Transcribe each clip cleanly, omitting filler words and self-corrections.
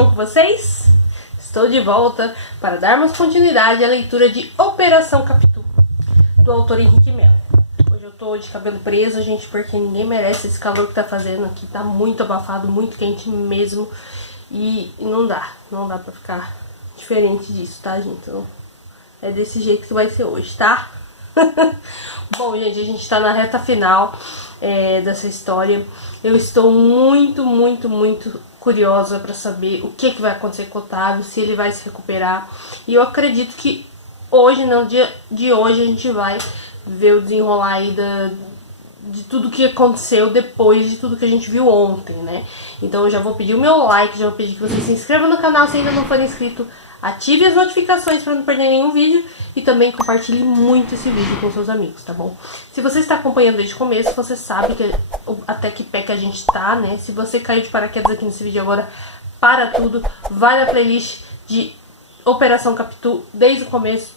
bom com vocês? Estou de volta para darmos continuidade à leitura de Operação Capitu, do autor Henrique Melo. Hoje eu tô de cabelo preso, gente, porque ninguém merece esse calor que tá fazendo aqui. Tá muito abafado, muito quente mesmo. E não dá pra ficar diferente disso, tá, gente? Então, é desse jeito que vai ser hoje, tá? Bom, gente, a gente tá na reta final dessa história. Eu estou muito curiosa pra saber o que vai acontecer com o Otávio, se ele vai se recuperar. E eu acredito que hoje, no dia de hoje, a gente vai ver o desenrolar aí de tudo que aconteceu depois de tudo que a gente viu ontem, né? Então eu já vou pedir o meu like, já vou pedir que você se inscreva no canal se ainda não for inscrito. Ative as notificações para não perder nenhum vídeo e também compartilhe muito esse vídeo com seus amigos, tá bom? Se você está acompanhando desde o começo, você sabe até que pé que a gente tá, né? Se você caiu de paraquedas aqui nesse vídeo agora, para tudo, vai na playlist de Operação Capitu desde o começo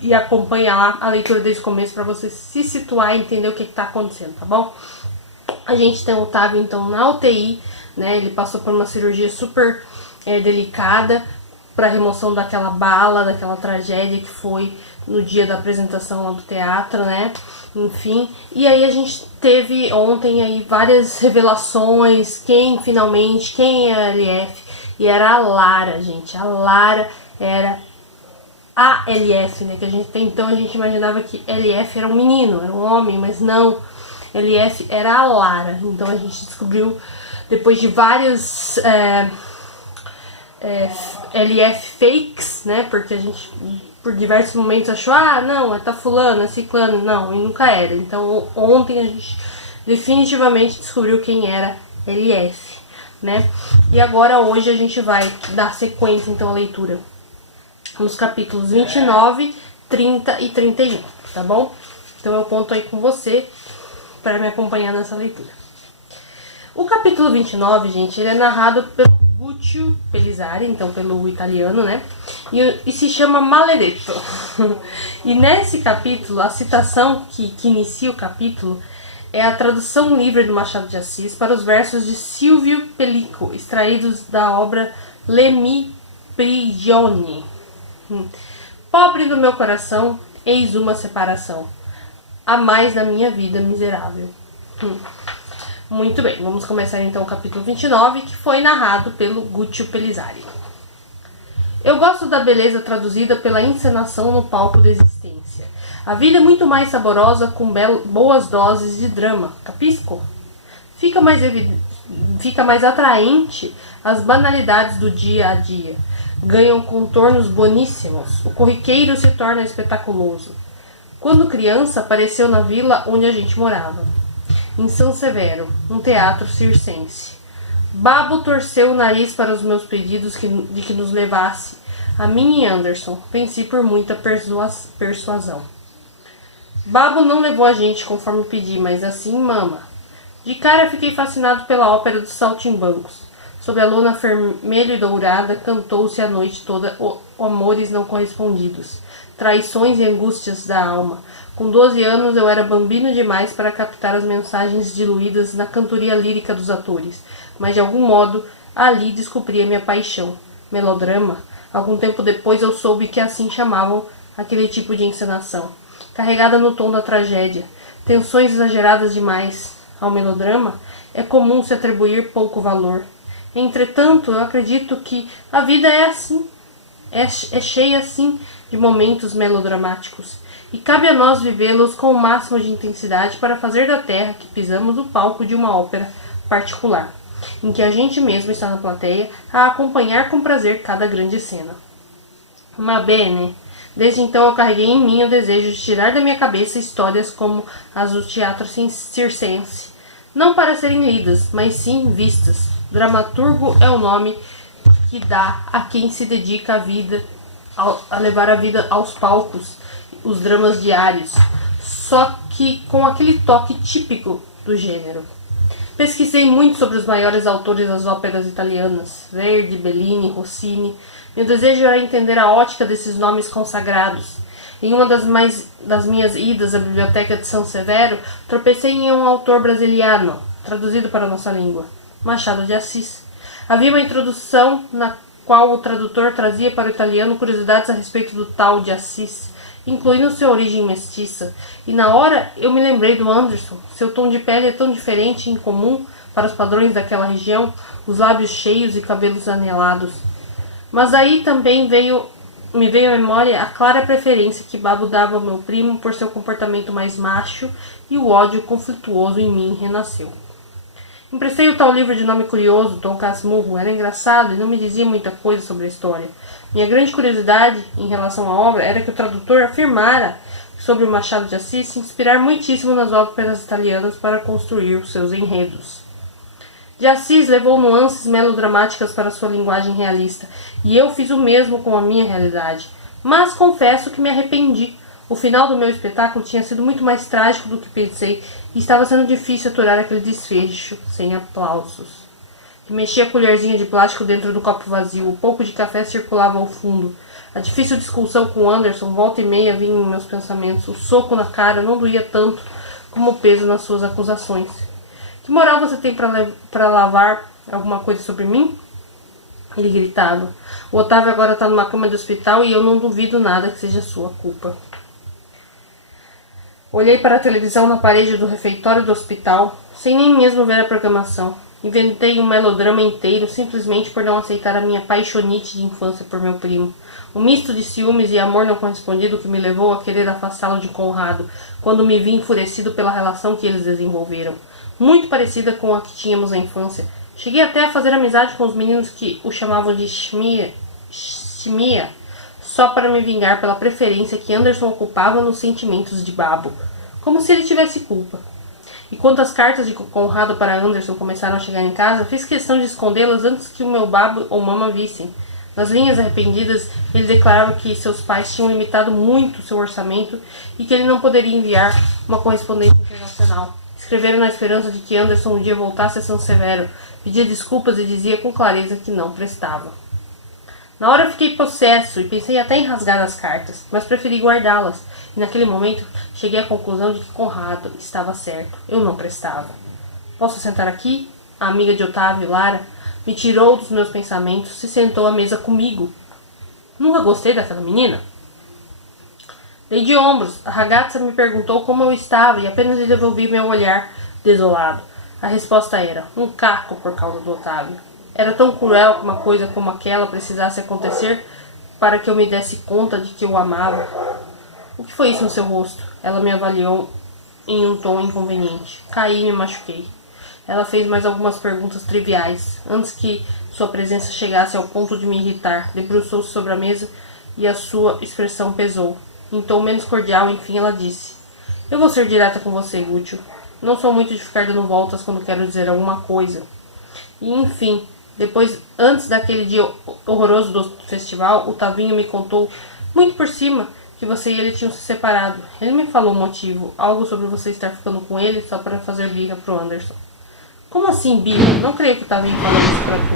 e acompanha lá a leitura desde o começo para você se situar e entender o que tá acontecendo, tá bom? A gente tem o Otávio, então, na UTI, né? Ele passou por uma cirurgia super delicada, para remoção daquela bala, daquela tragédia que foi no dia da apresentação lá do teatro, né? Enfim, e aí a gente teve ontem aí várias revelações, quem é a LF, e era a Lara, gente. A Lara era a LF, né? Que a gente então a gente imaginava que LF era um menino, era um homem, mas não. LF era a Lara. Então a gente descobriu depois de vários LF fakes, né? Porque a gente por diversos momentos achou, não, tá fulano, é ciclano, não, e nunca era. Então ontem a gente definitivamente descobriu quem era LF, né? E agora hoje a gente vai dar sequência então à leitura nos capítulos 29, 30 e 31, tá bom? Então eu conto aí com você para me acompanhar nessa leitura. O capítulo 29, gente, ele é narrado pelo Guccio Pellizzari, então pelo italiano, né? E se chama Maledetto. E nesse capítulo, a citação que inicia o capítulo é a tradução livre do Machado de Assis para os versos de Silvio Pellico, extraídos da obra Le mie prigioni. Pobre do meu coração, eis uma separação, a mais da minha vida miserável. Muito bem, vamos começar então o capítulo 29, que foi narrado pelo Guccio Pellizzari. Eu gosto da beleza traduzida pela encenação no palco da existência. A vida é muito mais saborosa com boas doses de drama, capisco? Fica mais atraente as banalidades do dia a dia. Ganham contornos boníssimos, o corriqueiro se torna espetaculoso. Quando criança, apareceu na vila onde a gente morava, em São Severo, um teatro circense. Babo torceu o nariz para os meus pedidos de que nos levasse, a mim e Anderson. Venci por muita persuasão. Babo não levou a gente conforme pedi, mas assim mama. De cara fiquei fascinado pela ópera dos saltimbancos. Sob a lona vermelha e dourada, cantou-se a noite toda amores não correspondidos, traições e angústias da alma. Com 12 anos eu era bambino demais para captar as mensagens diluídas na cantoria lírica dos atores, mas de algum modo ali descobri a minha paixão. Melodrama? Algum tempo depois eu soube que assim chamavam aquele tipo de encenação, carregada no tom da tragédia, tensões exageradas demais. Ao melodrama é comum se atribuir pouco valor. Entretanto, eu acredito que a vida é assim, é cheia assim de momentos melodramáticos, e cabe a nós vivê-los com o máximo de intensidade para fazer da terra que pisamos o palco de uma ópera particular, em que a gente mesmo está na plateia a acompanhar com prazer cada grande cena. Ma bene, desde então eu carreguei em mim o desejo de tirar da minha cabeça histórias como as do teatro circense, não para serem lidas, mas sim vistas. Dramaturgo é o nome que dá a quem se dedica a levar a vida aos palcos, os dramas diários, só que com aquele toque típico do gênero. Pesquisei muito sobre os maiores autores das óperas italianas, Verdi, Bellini, Rossini. Meu desejo era entender a ótica desses nomes consagrados. Em uma das minhas idas à biblioteca de São Severo, tropecei em um autor brasiliano, traduzido para a nossa língua, Machado de Assis. Havia uma introdução na qual o tradutor trazia para o italiano curiosidades a respeito do tal de Assis, incluindo sua origem mestiça. E na hora eu me lembrei do Anderson. Seu tom de pele é tão diferente e incomum para os padrões daquela região, os lábios cheios e cabelos anelados. Mas aí também me veio à memória a clara preferência que Babo dava ao meu primo por seu comportamento mais macho, e o ódio conflituoso em mim renasceu. Emprestei o tal livro de nome curioso, Dom Casmurro. Era engraçado e não me dizia muita coisa sobre a história. Minha grande curiosidade em relação à obra era que o tradutor afirmara sobre o Machado de Assis se inspirar muitíssimo nas óperas italianas para construir os seus enredos. De Assis levou nuances melodramáticas para sua linguagem realista, e eu fiz o mesmo com a minha realidade. Mas confesso que me arrependi. O final do meu espetáculo tinha sido muito mais trágico do que pensei, e estava sendo difícil aturar aquele desfecho sem aplausos. Mexi a colherzinha de plástico dentro do copo vazio. O pouco de café circulava ao fundo. A difícil discussão com Anderson, volta e meia, vinha em meus pensamentos. O soco na cara não doía tanto como o peso nas suas acusações. Que moral você tem para lavar alguma coisa sobre mim? Ele gritava. O Otávio agora está numa cama de hospital e eu não duvido nada que seja sua culpa. Olhei para a televisão na parede do refeitório do hospital, sem nem mesmo ver a programação. Inventei um melodrama inteiro simplesmente por não aceitar a minha paixonite de infância por meu primo. Um misto de ciúmes e amor não correspondido que me levou a querer afastá-lo de Conrado, quando me vi enfurecido pela relação que eles desenvolveram. Muito parecida com a que tínhamos na infância. Cheguei até a fazer amizade com os meninos que o chamavam de Shmia, só para me vingar pela preferência que Anderson ocupava nos sentimentos de Babo, como se ele tivesse culpa. E quando as cartas de Conrado para Anderson começaram a chegar em casa, fiz questão de escondê-las antes que o meu Babo ou Mama vissem. Nas linhas arrependidas, ele declarava que seus pais tinham limitado muito seu orçamento e que ele não poderia enviar uma correspondência internacional. Escreveram na esperança de que Anderson um dia voltasse a São Severo, pedia desculpas e dizia com clareza que não prestava. Na hora eu fiquei possesso e pensei até em rasgar as cartas, mas preferi guardá-las. E naquele momento cheguei à conclusão de que Conrado estava certo. Eu não prestava. Posso sentar aqui? A amiga de Otávio, Lara, me tirou dos meus pensamentos, se sentou à mesa comigo. Nunca gostei daquela menina? Dei de ombros. A ragazza me perguntou como eu estava e apenas lhe devolvi meu olhar desolado. A resposta era um caco por causa do Otávio. Era tão cruel que uma coisa como aquela precisasse acontecer para que eu me desse conta de que eu amava. O que foi isso no seu rosto? Ela me avaliou em um tom inconveniente. Caí e me machuquei. Ela fez mais algumas perguntas triviais. Antes que sua presença chegasse ao ponto de me irritar, debruçou-se sobre a mesa e a sua expressão pesou. Em tom menos cordial, enfim, ela disse: eu vou ser direta com você, Gúcio. Não sou muito de ficar dando voltas quando quero dizer alguma coisa. E, enfim, antes daquele dia horroroso do festival, o Tavinho me contou, muito por cima, que você e ele tinham se separado. Ele me falou o motivo, algo sobre você estar ficando com ele só para fazer birra pro Anderson. Como assim, birra? Não creio que o Tavinho falou isso pra tu.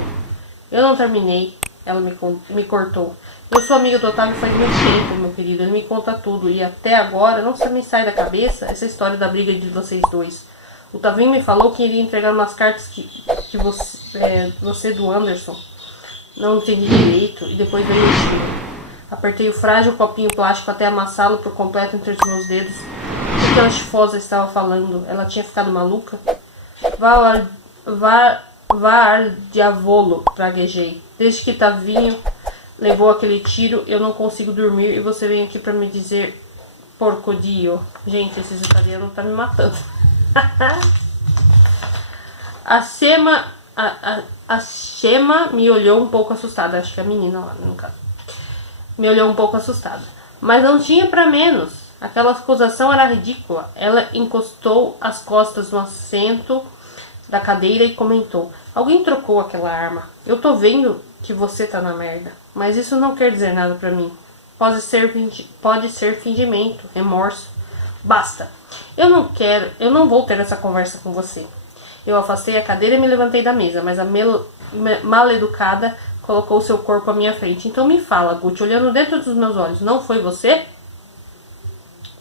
Eu não terminei. Ela me cortou. Eu sou amiga do Otávio faz muito tempo, meu querido. Ele me conta tudo. E até agora não se me sai da cabeça essa história da briga de vocês dois. O Tavinho me falou que iria entregar umas cartas que você do Anderson. Não entendi direito. E depois veio o tiro. Apertei o frágil copinho plástico até amassá-lo por completo entre os meus dedos. O que aquela chifosa estava falando? Ela tinha ficado maluca? Vá al diavolo, praguejei. Desde que Tavinho levou aquele tiro, eu não consigo dormir e você vem aqui pra me dizer porcodio. Gente, esses italianos tá me matando. A Shema me olhou um pouco assustada. Acho que é a menina lá, no caso. Me olhou um pouco assustada. Mas não tinha pra menos. Aquela acusação era ridícula. Ela encostou as costas no assento da cadeira e comentou: alguém trocou aquela arma. Eu tô vendo que você tá na merda. Mas isso não quer dizer nada pra mim. Pode ser fingimento, remorso. Basta. Eu não vou ter essa conversa com você. Eu afastei a cadeira e me levantei da mesa, mas a mal-educada colocou seu corpo à minha frente. Então me fala, Gucci, olhando dentro dos meus olhos, não foi você?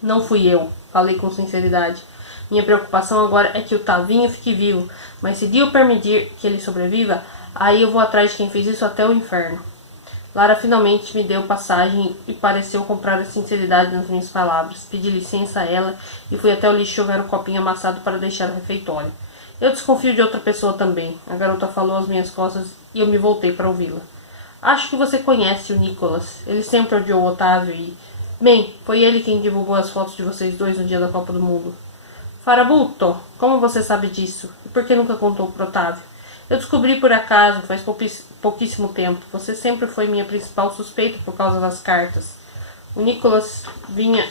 Não fui eu, falei com sinceridade. Minha preocupação agora é que o Tavinho fique vivo, mas se Dio permitir que ele sobreviva, Aí eu vou atrás de quem fez isso até o inferno. Lara finalmente me deu passagem e pareceu comprar a sinceridade nas minhas palavras. Pedi licença a ela e fui até o lixo jogar um copinho amassado para deixar o refeitório. Eu desconfio de outra pessoa também. A garota falou às minhas costas e eu me voltei para ouvi-la. Acho que você conhece o Nicholas. Ele sempre odiou o Otávio e... Bem, foi ele quem divulgou as fotos de vocês dois no dia da Copa do Mundo. Farabuto, como você sabe disso? E por que nunca contou pro Otávio? Eu descobri por acaso, faz pouquíssimo tempo. Você sempre foi minha principal suspeita por causa das cartas. O Nicholas vinha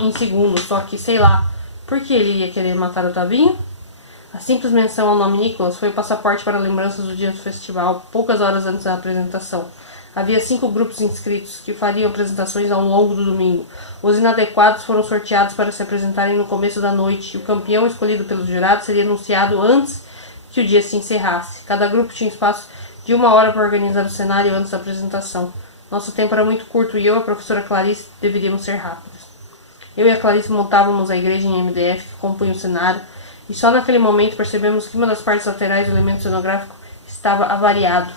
em segundo, só que, sei lá, por que ele ia querer matar o Otavinho? A simples menção ao nome Nicholas foi o passaporte para lembranças do dia do festival, poucas horas antes da apresentação. Havia 5 grupos inscritos que fariam apresentações ao longo do domingo. Os inadequados foram sorteados para se apresentarem no começo da noite e o campeão escolhido pelos jurados seria anunciado antes que o dia se encerrasse. Cada grupo tinha espaço de 1 hora para organizar o cenário antes da apresentação. Nosso tempo era muito curto e eu e a professora Clarice deveríamos ser rápidos. Eu e a Clarice montávamos a igreja em MDF que compunha o cenário e só naquele momento percebemos que uma das partes laterais do elemento cenográfico estava avariado.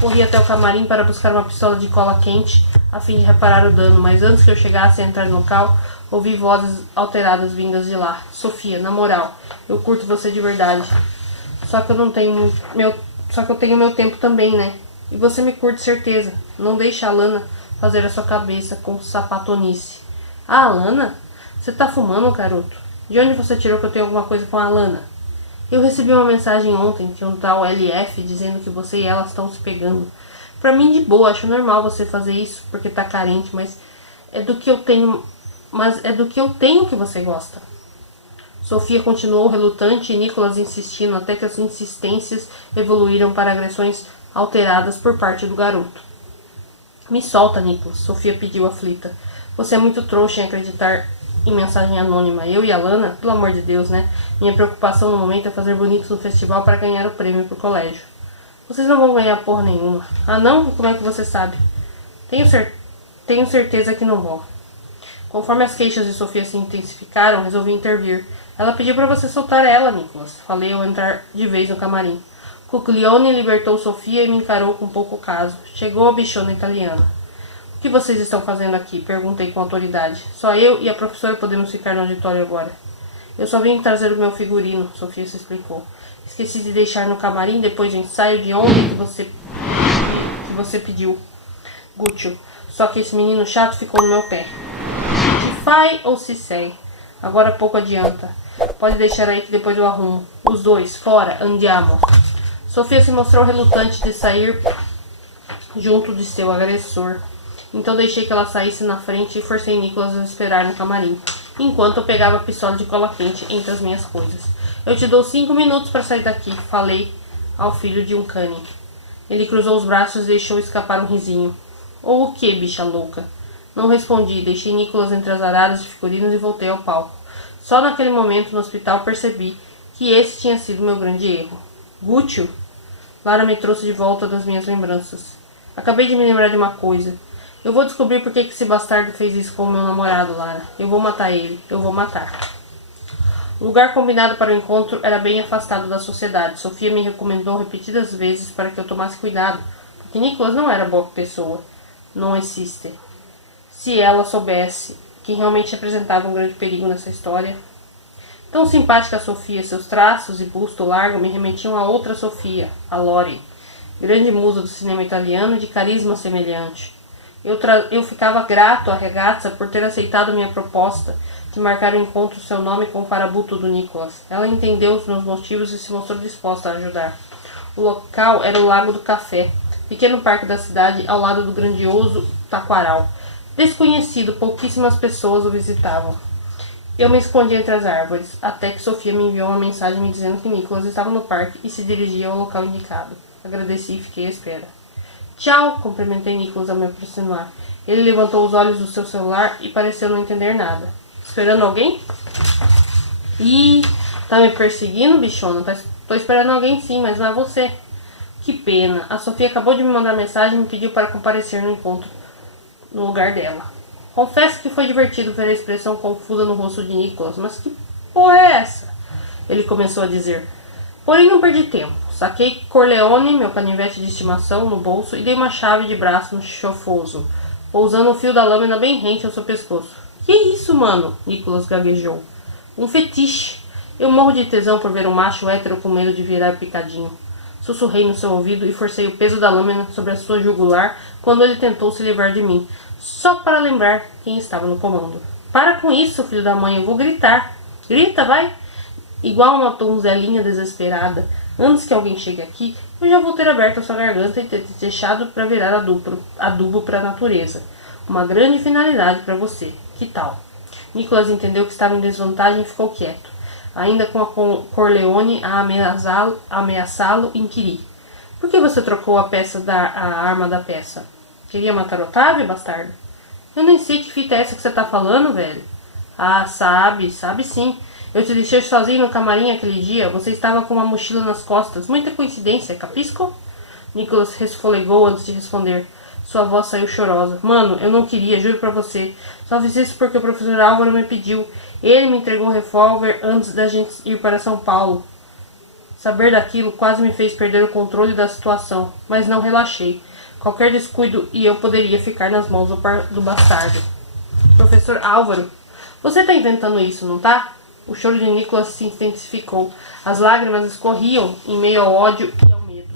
Corri até o camarim para buscar uma pistola de cola quente a fim de reparar o dano, mas antes que eu chegasse a entrar no local, ouvi vozes alteradas vindas de lá. Sofia, na moral, eu curto você de verdade. Só que eu tenho meu tempo também, né? E você me curte, certeza. Não deixe a Lana fazer a sua cabeça com sapatonice. Ah, Lana? Você tá fumando, garoto? De onde você tirou que eu tenho alguma coisa com a Lana? Eu recebi uma mensagem ontem de um tal LF dizendo que você e ela estão se pegando. Pra mim, de boa, acho normal você fazer isso porque tá carente, mas é do que eu tenho que você gosta. Sofia continuou relutante e Nicholas insistindo até que as insistências evoluíram para agressões alteradas por parte do garoto. Me solta, Nicholas, Sofia pediu aflita. Você é muito trouxa em acreditar em mensagem anônima. Eu e a Lana, pelo amor de Deus, né? Minha preocupação no momento é fazer bonitos no festival para ganhar o prêmio pro colégio. Vocês não vão ganhar porra nenhuma. Ah, não? Como é que você sabe? Tenho certeza que não vão. Conforme as queixas de Sofia se intensificaram, resolvi intervir. Ela pediu para você soltar ela, Nicholas. Falei ao entrar de vez no camarim. Cuglione libertou Sofia e me encarou com pouco caso. Chegou a bichona italiana. O que vocês estão fazendo aqui? Perguntei com autoridade. Só eu e a professora podemos ficar no auditório agora. Eu só vim trazer o meu figurino, Sofia se explicou. Esqueci de deixar no camarim depois do ensaio de ontem que você pediu. Gúcio. Só que esse menino chato ficou no meu pé. Se fai ou se sei? Agora pouco adianta. Pode deixar aí que depois eu arrumo. Os dois, fora, andiamo. Sofia se mostrou relutante de sair junto de seu agressor. Então deixei que ela saísse na frente e forcei Nicholas a esperar no camarim, enquanto eu pegava a pistola de cola quente entre as minhas coisas. Eu te dou 5 minutos para sair daqui, falei ao filho de um cane. Ele cruzou os braços e deixou escapar um risinho. Ou o que, bicha louca? Não respondi, deixei Nicholas entre as araras de figurinos e voltei ao palco. Só naquele momento no hospital percebi que esse tinha sido meu grande erro. Gúcio? Lara me trouxe de volta das minhas lembranças. Acabei de me lembrar de uma coisa. Eu vou descobrir por que esse bastardo fez isso com o meu namorado, Lara. Eu vou matar ele. Eu vou matar. O lugar combinado para o encontro era bem afastado da sociedade. Sofia me recomendou repetidas vezes para que eu tomasse cuidado, porque Nicholas não era boa pessoa. Não existe. Se ela soubesse que realmente apresentava um grande perigo nessa história. Tão simpática a Sofia, seus traços e busto largo me remetiam a outra Sofia, a Lori, grande musa do cinema italiano e de carisma semelhante. Eu ficava grato à ragazza por ter aceitado minha proposta de marcar o encontro seu nome com o farabuto do Nicholas. Ela entendeu os meus motivos e se mostrou disposta a ajudar. O local era o Lago do Café, pequeno parque da cidade ao lado do grandioso Taquaral. Desconhecido, pouquíssimas pessoas o visitavam. Eu me escondi entre as árvores, até que Sofia me enviou uma mensagem me dizendo que Nicholas estava no parque e se dirigia ao local indicado. Agradeci e fiquei à espera. Tchau, cumprimentei Nicholas ao me aproximar. Ele levantou os olhos do seu celular e pareceu não entender nada. Esperando alguém? Ih, tá me perseguindo, bichona? Tô esperando alguém sim, mas não é você. Que pena. A Sofia acabou de me mandar mensagem e me pediu para comparecer no encontro no lugar dela. Confesso que foi divertido ver a expressão confusa no rosto de Nicholas, mas que porra é essa? Ele começou a dizer. Porém, não perdi tempo. Saquei Corleone, meu canivete de estimação, no bolso e dei uma chave de braço no chofoso, pousando o fio da lâmina bem rente ao seu pescoço. Que isso, mano? Nicholas gaguejou. Um fetiche. Eu morro de tesão por ver um macho hétero com medo de virar picadinho. Sussurrei no seu ouvido e forcei o peso da lâmina sobre a sua jugular quando ele tentou se livrar de mim, só para lembrar quem estava no comando. Para com isso, filho da mãe, eu vou gritar. Grita, vai! Igual uma donzelinha desesperada. Antes que alguém chegue aqui, eu já vou ter aberto a sua garganta e ter te deixado para virar adubo para a natureza. Uma grande finalidade para você. Que tal? Nicholas entendeu que estava em desvantagem e ficou quieto. Ainda com a Corleone a ameaçá-lo, inquiri. Por que você trocou a arma da peça? Queria matar Otávio, bastardo? Eu nem sei que fita é essa que você tá falando, velho. Ah, sabe sim. Eu te deixei sozinho no camarim aquele dia. Você estava com uma mochila nas costas. Muita coincidência, capisco? Nicholas resfolegou antes de responder. Sua voz saiu chorosa. Mano, eu não queria, juro pra você. Só fiz isso porque o professor Álvaro me pediu. Ele me entregou um revólver antes da gente ir para São Paulo. Saber daquilo quase me fez perder o controle da situação, mas não relaxei. Qualquer descuido e eu poderia ficar nas mãos do bastardo. Professor Álvaro, você tá inventando isso, não tá? O choro de Nicholas se intensificou. As lágrimas escorriam em meio ao ódio e ao medo.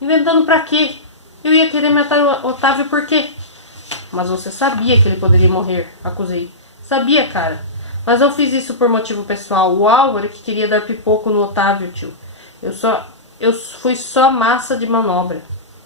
Inventando pra quê? Eu ia querer matar o Otávio por quê? Mas você sabia que ele poderia morrer, acusei. Sabia, cara. Mas eu fiz isso por motivo pessoal. O Álvaro que queria dar pipoco no Otávio, tio. Eu fui só massa de manobra.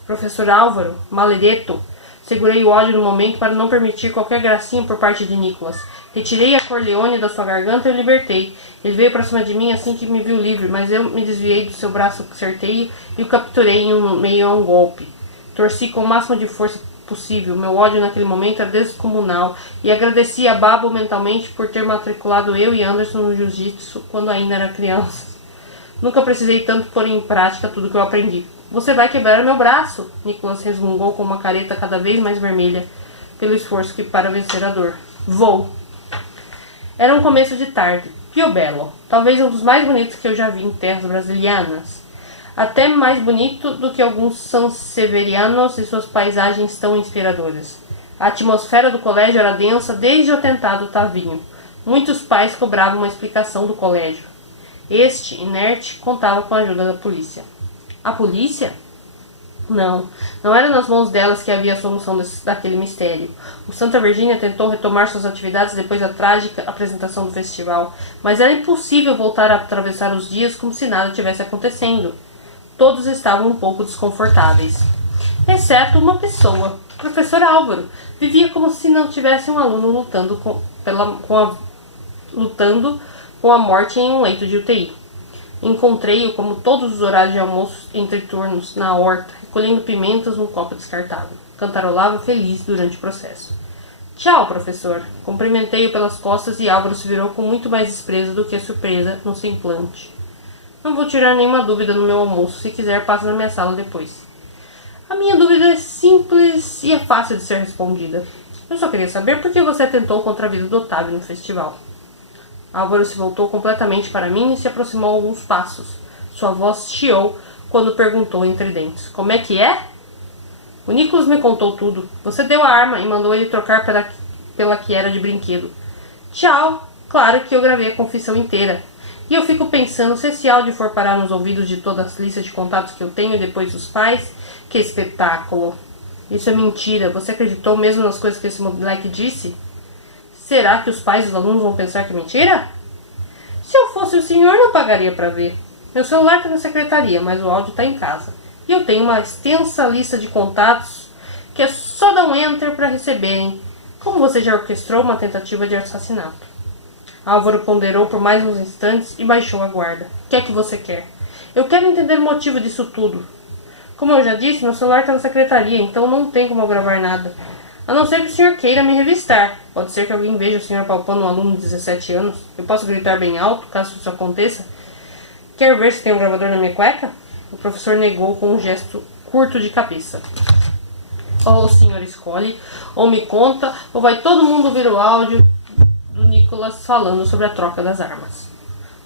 Professor Álvaro, maledeto. Segurei o ódio no momento para não permitir qualquer gracinha por parte de Nicholas. Retirei a Corleone da sua garganta e o libertei. Ele veio para cima de mim assim que me viu livre, mas eu me desviei do seu braço certeiro e o capturei em meio a um golpe. Torci com o máximo de força possível. Meu ódio naquele momento era descomunal e agradeci a Babo mentalmente por ter matriculado eu e Anderson no jiu-jitsu quando ainda era criança. Nunca precisei tanto pôr em prática tudo que eu aprendi. Você vai quebrar meu braço, Nicholas resmungou com uma careta cada vez mais vermelha pelo esforço que para vencer a dor. Vou. Era um começo de tarde. Piobello, talvez um dos mais bonitos que eu já vi em terras brasilianas. Até mais bonito do que alguns sanseverianos e suas paisagens tão inspiradoras. A atmosfera do colégio era densa desde o atentado Tavinho. Muitos pais cobravam uma explicação do colégio. Este, inerte, contava com a ajuda da polícia. A polícia? Não era nas mãos delas que havia a solução daquele mistério. O Santa Virgínia tentou retomar suas atividades depois da trágica apresentação do festival, mas era impossível voltar a atravessar os dias como se nada tivesse acontecendo. Todos estavam um pouco desconfortáveis, exceto uma pessoa. O professor Álvaro vivia como se não tivesse um aluno lutando com a morte em um leito de UTI. Encontrei-o como todos os horários de almoço entre turnos na horta, recolhendo pimentas num copo descartável. Cantarolava feliz durante o processo. Tchau, professor. Cumprimentei-o pelas costas e Álvaro se virou com muito mais desprezo do que surpresa no semblante. Não vou tirar nenhuma dúvida no meu almoço. Se quiser, passa na minha sala depois. A minha dúvida é simples e é fácil de ser respondida. Eu só queria saber por que você atentou contra a vida do Otávio no festival. Álvaro se voltou completamente para mim e se aproximou alguns passos. Sua voz chiou quando perguntou entre dentes. Como é que é? O Nicholas me contou tudo. Você deu a arma e mandou ele trocar pela que era de brinquedo. Tchau. Claro que eu gravei a confissão inteira. E eu fico pensando, se esse áudio for parar nos ouvidos de todas as listas de contatos que eu tenho e depois dos pais, que espetáculo. Isso é mentira. Você acreditou mesmo nas coisas que esse moleque disse? Será que os pais dos alunos vão pensar que é mentira? Se eu fosse o senhor, não pagaria para ver. Meu celular está na secretaria, mas o áudio está em casa. E eu tenho uma extensa lista de contatos que é só dar um enter para receberem. Como você já orquestrou uma tentativa de assassinato? Álvaro ponderou por mais uns instantes e baixou a guarda. O que é que você quer? Eu quero entender o motivo disso tudo. Como eu já disse, meu celular está na secretaria, então não tem como eu gravar nada. A não ser que o senhor queira me revistar. Pode ser que alguém veja o senhor palpando um aluno de 17 anos. Eu posso gritar bem alto, caso isso aconteça. Quer ver se tem um gravador na minha cueca? O professor negou com um gesto curto de cabeça. Ou o senhor escolhe, ou me conta, ou vai todo mundo ouvir o áudio do Nicholas falando sobre a troca das armas.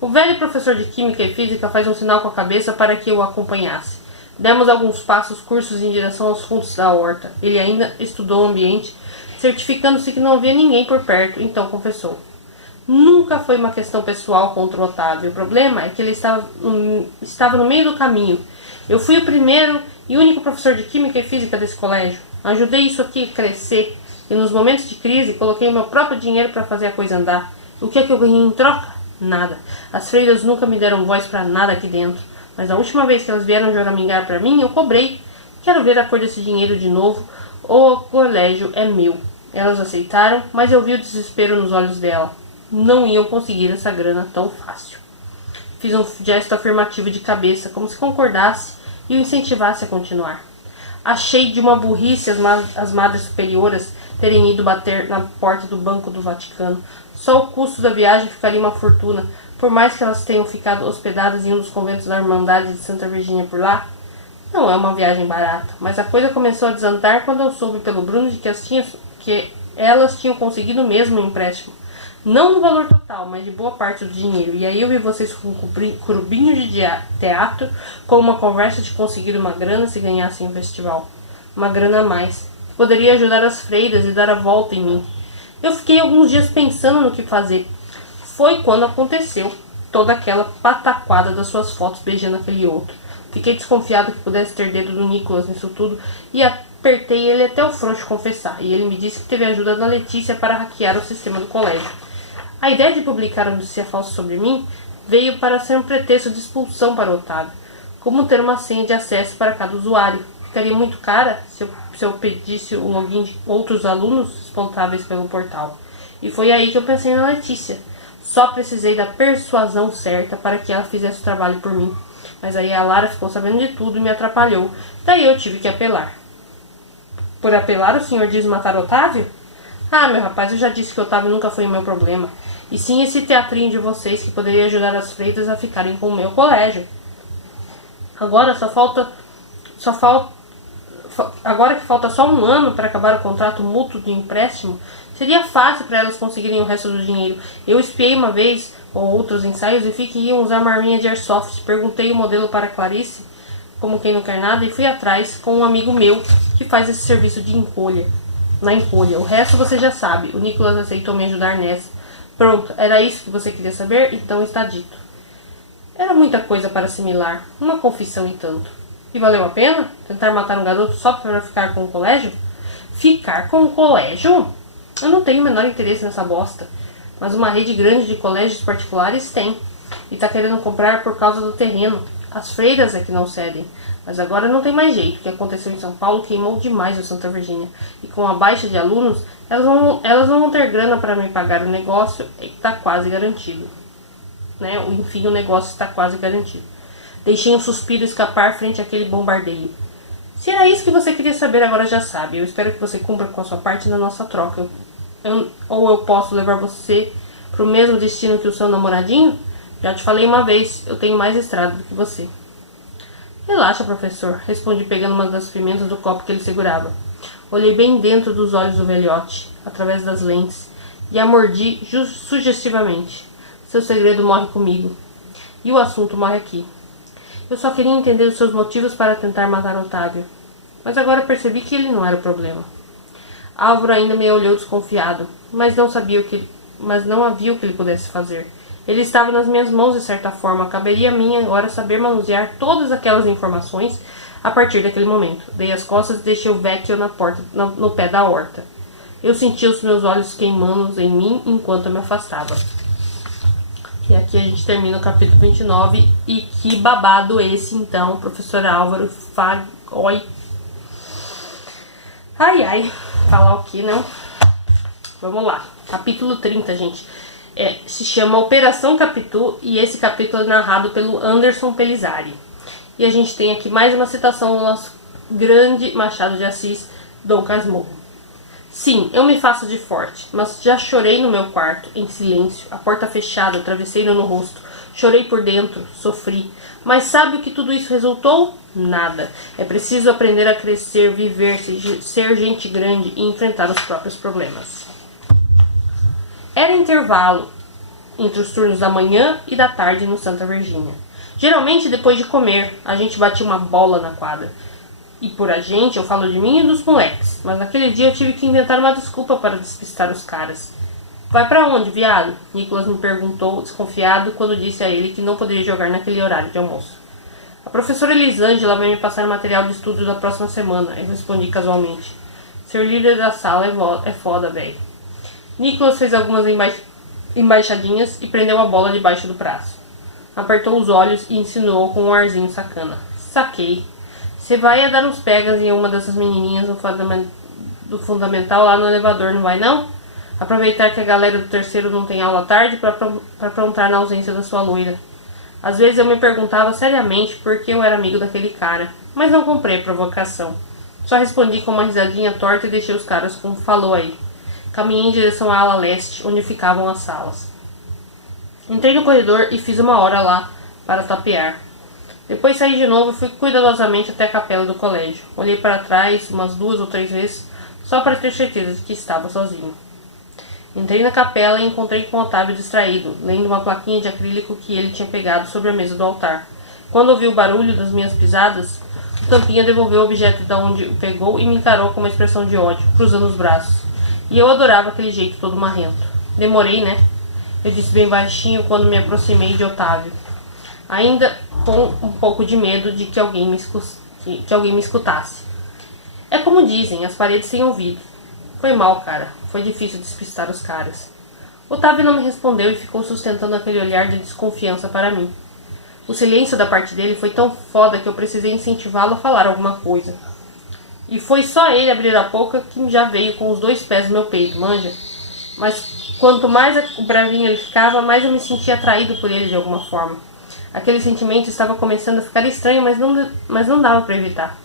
O velho professor de Química e Física faz um sinal com a cabeça para que eu o acompanhasse. Demos alguns passos cursos em direção aos fundos da horta. Ele ainda estudou o ambiente, certificando-se que não havia ninguém por perto, então confessou. Nunca foi uma questão pessoal contra o Otávio. O problema é que ele estava no meio do caminho. Eu fui o primeiro e único professor de Química e Física desse colégio. Ajudei isso aqui a crescer. E nos momentos de crise, coloquei o meu próprio dinheiro para fazer a coisa andar. O que é que eu ganhei em troca? Nada. As freiras nunca me deram voz para nada aqui dentro. Mas a última vez que elas vieram choramingar para mim, eu cobrei. Quero ver a cor desse dinheiro de novo, ou o colégio é meu. Elas aceitaram, mas eu vi o desespero nos olhos dela. Não iam conseguir essa grana tão fácil. Fiz um gesto afirmativo de cabeça, como se concordasse e o incentivasse a continuar. Achei de uma burrice as madres superioras terem ido bater na porta do Banco do Vaticano. Só o custo da viagem ficaria uma fortuna, por mais que elas tenham ficado hospedadas em um dos conventos da Irmandade de Santa Virgínia por lá. Não é uma viagem barata, mas a coisa começou a desandar quando eu soube pelo Bruno de que elas tinham conseguido mesmo um empréstimo. Não no valor total, mas de boa parte do dinheiro. E aí eu vi vocês com um curubinho de teatro, com uma conversa de conseguir uma grana se ganhassem um festival. Uma grana a mais. Poderia ajudar as freiras e dar a volta em mim. Eu fiquei alguns dias pensando no que fazer. Foi quando aconteceu toda aquela pataquada das suas fotos beijando aquele outro. Fiquei desconfiado que pudesse ter dedo do Nicolas nisso tudo e apertei ele até o frouxo confessar. E ele me disse que teve ajuda da Letícia para hackear o sistema do colégio. A ideia de publicar a notícia falsa sobre mim veio para ser um pretexto de expulsão para o Otávio. Como ter uma senha de acesso para cada usuário? Ficaria muito cara se eu pedisse o login de outros alunos responsáveis pelo portal. E foi aí que eu pensei na Letícia. Só precisei da persuasão certa para que ela fizesse o trabalho por mim. Mas aí a Lara ficou sabendo de tudo e me atrapalhou. Daí eu tive que apelar. Por apelar, o senhor diz matar Otávio? Ah, meu rapaz, eu já disse que Otávio nunca foi o meu problema. E sim esse teatrinho de vocês que poderia ajudar as freiras a ficarem com o meu colégio. Agora agora que falta só um ano para acabar o contrato mútuo de empréstimo, seria fácil para elas conseguirem o resto do dinheiro. Eu espiei uma vez ou outros ensaios e vi que iam usar uma arminha de airsoft. Perguntei o modelo para Clarice, como quem não quer nada, e fui atrás com um amigo meu que faz esse serviço de encolha. Na encolha. O resto você já sabe. O Nicolas aceitou me ajudar nessa. Pronto, era isso que você queria saber? Então está dito. Era muita coisa para assimilar. Uma confissão e tanto. E valeu a pena? Tentar matar um garoto só para ficar com o colégio? Ficar com o colégio? Eu não tenho o menor interesse nessa bosta. Mas uma rede grande de colégios particulares tem. E está querendo comprar por causa do terreno. As freiras é que não cedem. Mas agora não tem mais jeito. O que aconteceu em São Paulo queimou demais o Santa Virgínia. E com a baixa de alunos, elas não vão ter grana para me pagar o negócio e está quase garantido. Né? Enfim, o negócio está quase garantido. Deixei um suspiro escapar frente àquele bombardeio. Se era isso que você queria saber, agora já sabe. Eu espero que você cumpra com a sua parte na nossa troca. Ou eu posso levar você para o mesmo destino que o seu namoradinho? Já te falei uma vez, eu tenho mais estrada do que você. Relaxa, professor, respondi pegando uma das pimentas do copo que ele segurava. Olhei bem dentro dos olhos do velhote, através das lentes, e a mordi sugestivamente. Seu segredo morre comigo. E o assunto morre aqui. Eu só queria entender os seus motivos para tentar matar Otávio. Mas agora percebi que ele não era o problema. Álvaro ainda me olhou desconfiado, mas não havia o que ele pudesse fazer. Ele estava nas minhas mãos de certa forma. Caberia a mim agora saber manusear todas aquelas informações a partir daquele momento. Dei as costas e deixei o Vecchio no pé da horta. Eu senti os meus olhos queimando em mim enquanto eu me afastava. E aqui a gente termina o capítulo 29. E que babado esse, então, professor Álvaro Fagoi. Ai, ai. Falar o que, não? Vamos lá. Capítulo 30, gente. Se chama Operação Capitu e esse capítulo é narrado pelo Anderson Pelizari. E a gente tem aqui mais uma citação do nosso grande Machado de Assis, Dom Casmurro. Sim, eu me faço de forte, mas já chorei no meu quarto, em silêncio, a porta fechada, o travesseiro no rosto. Chorei por dentro, sofri. Mas sabe o que tudo isso resultou? Nada. É preciso aprender a crescer, viver, ser gente grande e enfrentar os próprios problemas. Era intervalo entre os turnos da manhã e da tarde no Santa Virgínia. Geralmente depois de comer, a gente batia uma bola na quadra. E por a gente, eu falo de mim e dos moleques. Mas naquele dia eu tive que inventar uma desculpa para despistar os caras. Vai pra onde, viado? Nicholas me perguntou, desconfiado, quando disse a ele que não poderia jogar naquele horário de almoço. A professora Elisângela vai me passar material de estudo da próxima semana, eu respondi casualmente. Ser líder da sala é foda, velho. Nicholas fez algumas embaixadinhas e prendeu a bola debaixo do braço. Apertou os olhos e insinuou com um arzinho sacana. Saquei. Você vai dar uns pegas em uma dessas menininhas do fundamental lá no elevador, não vai não? Aproveitar que a galera do terceiro não tem aula à tarde para aprontar na ausência da sua loira. Às vezes eu me perguntava seriamente por que eu era amigo daquele cara, mas não comprei a provocação. Só respondi com uma risadinha torta e deixei os caras com falou aí. Caminhei em direção à ala leste, onde ficavam as salas. Entrei no corredor e fiz uma hora lá para tapear. Depois saí de novo e fui cuidadosamente até a capela do colégio. Olhei para trás umas 2 ou 3 vezes, só para ter certeza de que estava sozinho. Entrei na capela e encontrei com Otávio distraído, lendo uma plaquinha de acrílico que ele tinha pegado sobre a mesa do altar. Quando ouvi o barulho das minhas pisadas, o Tampinha devolveu o objeto de onde o pegou e me encarou com uma expressão de ódio, cruzando os braços. E eu adorava aquele jeito todo marrento. Demorei, né? Eu disse bem baixinho quando me aproximei de Otávio, ainda com um pouco de medo de que alguém me escutasse. É como dizem, as paredes têm ouvido. Foi mal, cara. Foi difícil despistar os caras. Otávio não me respondeu e ficou sustentando aquele olhar de desconfiança para mim. O silêncio da parte dele foi tão foda que eu precisei incentivá-lo a falar alguma coisa. E foi só ele abrir a boca que já veio com os 2 pés no meu peito, manja? Mas quanto mais o bravinho ele ficava, mais eu me sentia atraído por ele de alguma forma. Aquele sentimento estava começando a ficar estranho, mas não dava para evitar.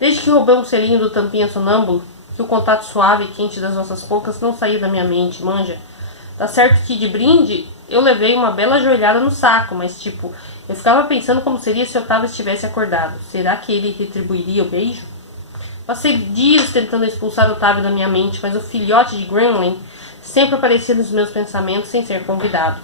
Desde que roubei um selinho do Tampinha sonâmbulo, que o contato suave e quente das nossas bocas não saía da minha mente, manja. Tá certo que de brinde eu levei uma bela joelhada no saco, mas tipo, eu ficava pensando como seria se Otávio estivesse acordado. Será que ele retribuiria o beijo? Passei dias tentando expulsar Otávio da minha mente, mas o filhote de Gremlin sempre aparecia nos meus pensamentos sem ser convidado.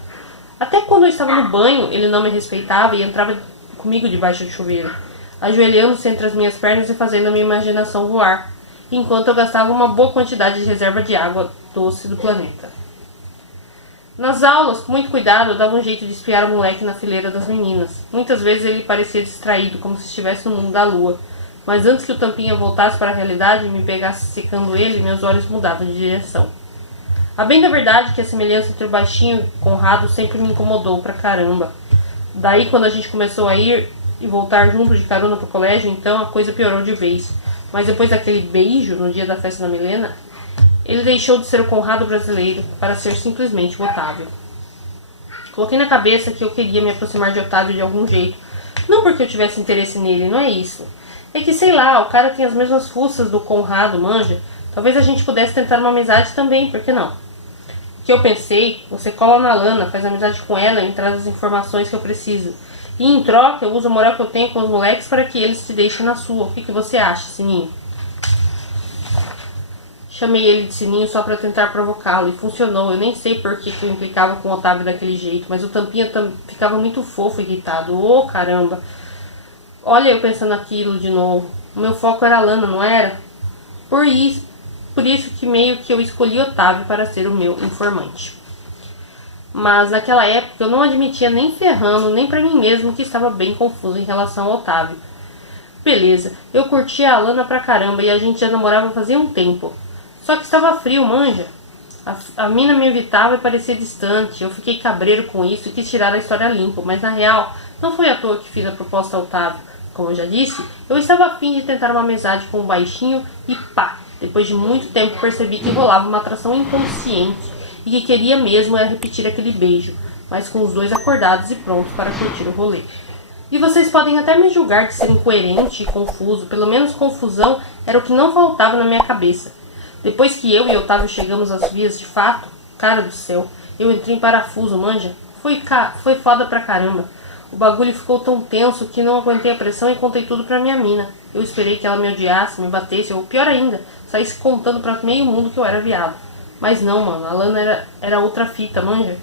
Até quando eu estava no banho, ele não me respeitava e entrava comigo debaixo do chuveiro, ajoelhando-se entre as minhas pernas e fazendo a minha imaginação voar, enquanto eu gastava uma boa quantidade de reserva de água doce do planeta. Nas aulas, com muito cuidado, eu dava um jeito de espiar o moleque na fileira das meninas. Muitas vezes ele parecia distraído, como se estivesse no mundo da lua. Mas antes que o Tampinha voltasse para a realidade e me pegasse secando ele, meus olhos mudavam de direção. A bem da verdade que a semelhança entre o baixinho e o Conrado sempre me incomodou pra caramba. Daí, quando a gente começou a ir e voltar junto de carona pro colégio, então a coisa piorou de vez. Mas depois daquele beijo no dia da festa da Milena, ele deixou de ser o Conrado brasileiro para ser simplesmente o Otávio. Coloquei na cabeça que eu queria me aproximar de Otávio de algum jeito. Não porque eu tivesse interesse nele, não é isso. É que, sei lá, o cara tem as mesmas fuças do Conrado, manja. Talvez a gente pudesse tentar uma amizade também, por que não? O que eu pensei, você cola na Lana, faz amizade com ela e traz as informações que eu preciso. E em troca, eu uso a moral que eu tenho com os moleques para que eles te deixem na sua. O que você acha, Sininho? Chamei ele de Sininho só para tentar provocá-lo, e funcionou. Eu nem sei por que eu implicava com o Otávio daquele jeito, mas o Tampinha ficava muito fofo e irritado. Ô, caramba! Olha eu pensando aquilo de novo. O meu foco era a Lana, não era? Por isso que meio que eu escolhi Otávio para ser o meu informante. Mas naquela época eu não admitia nem ferrando, nem pra mim mesmo que estava bem confuso em relação ao Otávio. Beleza, eu curtia a Lana pra caramba e a gente já namorava fazia um tempo. Só que estava frio, manja. A mina me evitava e parecia distante. Eu fiquei cabreiro com isso e quis tirar a história limpo, mas na real, não foi à toa que fiz a proposta ao Otávio. Como eu já disse, eu estava afim de tentar uma amizade com o baixinho e pá! Depois de muito tempo percebi que rolava uma atração inconsciente e que queria mesmo era repetir aquele beijo, mas com os 2 acordados e prontos para curtir o rolê. E vocês podem até me julgar de ser incoerente e confuso, pelo menos confusão era o que não faltava na minha cabeça. Depois que eu e Otávio chegamos às vias de fato, cara do céu, eu entrei em parafuso, manja. Foi foda pra caramba. O bagulho ficou tão tenso que não aguentei a pressão e contei tudo pra minha mina. Eu esperei que ela me odiasse, me batesse, ou pior ainda, saísse contando pra meio mundo que eu era viado. Mas não, mano, a Lana era outra fita, manja.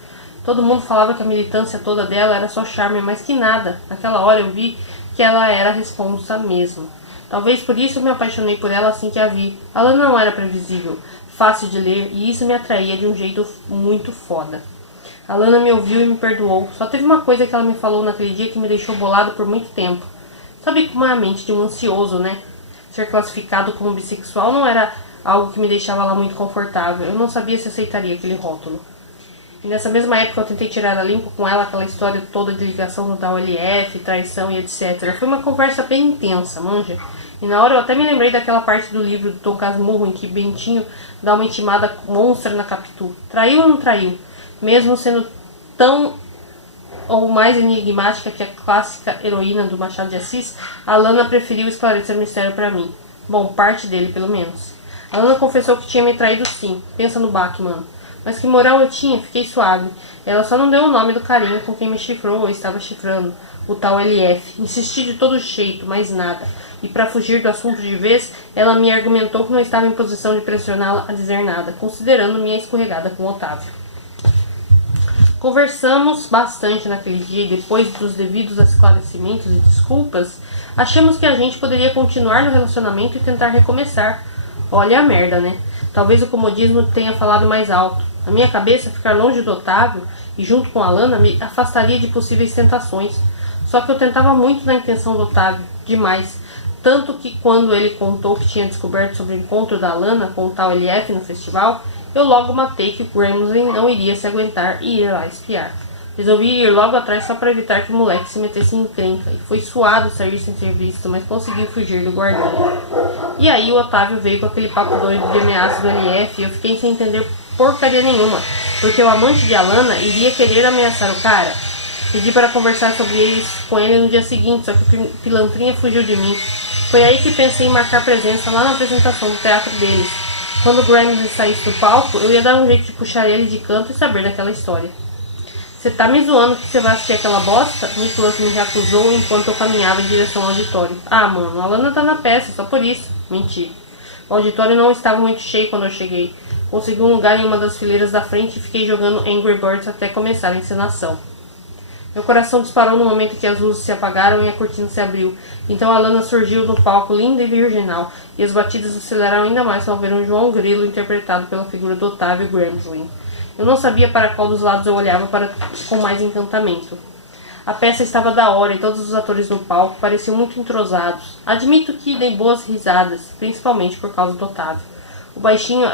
Todo mundo falava que a militância toda dela era só charme, mas que nada. Naquela hora eu vi que ela era a responsa mesmo. Talvez por isso eu me apaixonei por ela assim que a vi. Ela não era previsível, fácil de ler, e isso me atraía de um jeito muito foda. A Lana me ouviu e me perdoou. Só teve uma coisa que ela me falou naquele dia que me deixou bolado por muito tempo. Sabe como é a mente de um ansioso, né? Ser classificado como bissexual não era algo que me deixava lá muito confortável. Eu não sabia se aceitaria aquele rótulo. E nessa mesma época eu tentei tirar a limpo com ela aquela história toda de ligação no tal LF, traição e etc. Foi uma conversa bem intensa, manja. E na hora eu até me lembrei daquela parte do livro do Tom Casmurro em que Bentinho dá uma intimada monstra na Capitu. Traiu ou não traiu? Mesmo sendo tão ou mais enigmática que a clássica heroína do Machado de Assis, a Lana preferiu esclarecer o mistério pra mim. Bom, parte dele pelo menos. A Lana confessou que tinha me traído sim. Pensa no baque, mano. Mas que moral eu tinha, fiquei suave. Ela só não deu o nome do carinho com quem me chifrou ou estava chifrando, o tal LF. Insisti de todo jeito, mas nada. E para fugir do assunto de vez, ela me argumentou que não estava em posição de pressioná-la a dizer nada, considerando minha escorregada com Otávio. Conversamos bastante naquele dia e depois dos devidos esclarecimentos e desculpas, achamos que a gente poderia continuar no relacionamento e tentar recomeçar. Olha a merda, né? Talvez o comodismo tenha falado mais alto. Na minha cabeça, ficar longe do Otávio e junto com a Lana me afastaria de possíveis tentações. Só que eu tentava muito na intenção do Otávio, demais. Tanto que quando ele contou que tinha descoberto sobre o encontro da Lana com o tal LF no festival, eu logo matei que o Gremlin não iria se aguentar e ir lá espiar. Resolvi ir logo atrás só para evitar que o moleque se metesse em encrenca, e foi suado sair sem ser visto, mas conseguiu fugir do guardinha. E aí o Otávio veio com aquele papo doido de ameaça do LF e eu fiquei sem entender porcaria nenhuma, porque o amante de Alana iria querer ameaçar o cara. Pedi para conversar sobre eles com ele no dia seguinte, só que o pilantrinha fugiu de mim. Foi aí que pensei em marcar presença lá na apresentação do teatro deles. Quando o Grimes saísse do palco, eu ia dar um jeito de puxar ele de canto e saber daquela história. Você tá me zoando que você vai assistir aquela bosta? Nicholas me recusou enquanto eu caminhava em direção ao auditório. Ah, mano, a Lana tá na peça, só por isso. Menti. O auditório não estava muito cheio quando eu cheguei. Consegui um lugar em uma das fileiras da frente e fiquei jogando Angry Birds até começar a encenação. Meu coração disparou no momento que as luzes se apagaram e a cortina se abriu. Então a Lana surgiu no palco linda e virginal, e as batidas aceleraram ainda mais ao ver um João Grilo interpretado pela figura do Otávio Gremlin. Eu não sabia para qual dos lados eu olhava com mais encantamento. A peça estava da hora e todos os atores no palco pareciam muito entrosados. Admito que dei boas risadas, principalmente por causa do Otávio. O baixinho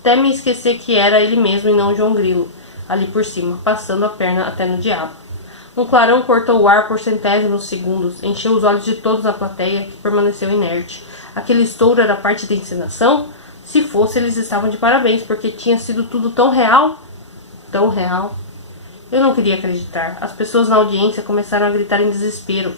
até me esquecer que era ele mesmo e não o João Grilo, ali por cima, passando a perna até no diabo. Um clarão cortou o ar por centésimos segundos, encheu os olhos de todos na plateia, que permaneceu inerte. Aquele estouro era parte da encenação? Se fosse, eles estavam de parabéns, porque tinha sido tudo tão real. Tão real. Eu não queria acreditar. As pessoas na audiência começaram a gritar em desespero.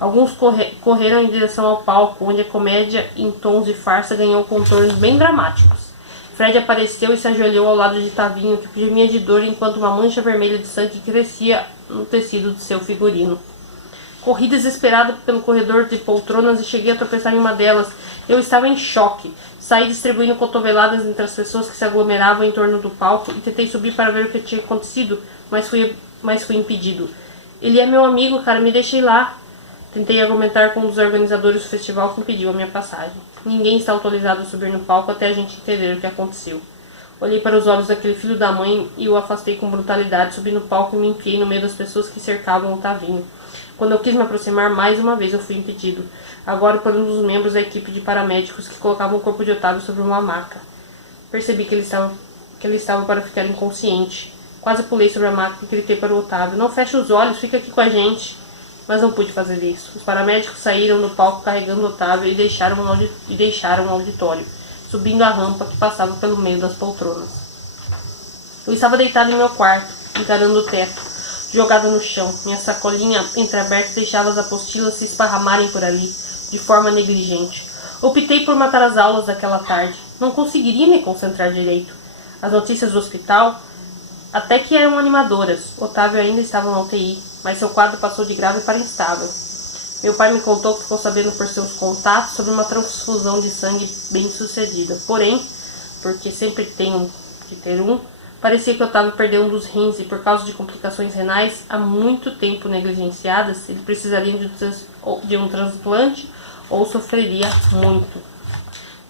Alguns correram em direção ao palco, onde a comédia em tons de farsa ganhou contornos bem dramáticos. Fred apareceu e se ajoelhou ao lado de Tavinho, que gemia de dor enquanto uma mancha vermelha de sangue crescia no tecido de seu figurino. Corri desesperado pelo corredor de poltronas e cheguei a tropeçar em uma delas. Eu estava em choque. Saí distribuindo cotoveladas entre as pessoas que se aglomeravam em torno do palco e tentei subir para ver o que tinha acontecido, mas fui impedido. Ele é meu amigo, cara, me deixei lá. Tentei argumentar com um dos organizadores do festival que impediu a minha passagem. Ninguém está autorizado a subir no palco até a gente entender o que aconteceu. Olhei para os olhos daquele filho da mãe e o afastei com brutalidade. Subi no palco e me enfiei no meio das pessoas que cercavam o Tavinho. Quando eu quis me aproximar, mais uma vez eu fui impedido. Agora por um dos membros da equipe de paramédicos que colocavam o corpo de Otávio sobre uma maca. Percebi que ele estava para ficar inconsciente. Quase pulei sobre a maca e gritei para o Otávio: "Não feche os olhos, fica aqui com a gente." Mas não pude fazer isso. Os paramédicos saíram do palco carregando o Otávio e deixaram o auditório, subindo a rampa que passava pelo meio das poltronas. Eu estava deitado em meu quarto, encarando o teto, jogada no chão. Minha sacolinha entreaberta deixava as apostilas se esparramarem por ali, de forma negligente. Optei por matar as aulas daquela tarde. Não conseguiria me concentrar direito. As notícias do hospital até que eram animadoras. Otávio ainda estava na UTI, mas seu quadro passou de grave para instável. Meu pai me contou que ficou sabendo por seus contatos sobre uma transfusão de sangue bem sucedida. Porém, porque sempre tenho que ter um, Parecia que Otávio perdeu um dos rins e, por causa de complicações renais há muito tempo negligenciadas, ele precisaria de um transplante ou sofreria muito.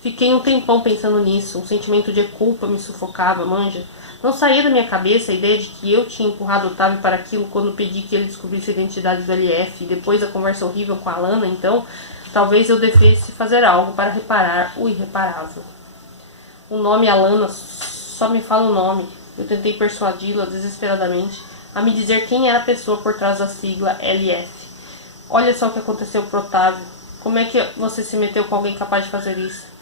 Fiquei um tempão pensando nisso, um sentimento de culpa me sufocava, manja. Não saía da minha cabeça a ideia de que eu tinha empurrado Otávio para aquilo quando pedi que ele descobrisse a identidade do LF. E depois da conversa horrível com a Alana, então, talvez eu devesse fazer algo para reparar o irreparável. O nome Alana, só me fala o nome. Eu tentei persuadi-la desesperadamente a me dizer quem era a pessoa por trás da sigla LF. Olha só o que aconteceu pro Otávio. Como é que você se meteu com alguém capaz de fazer isso?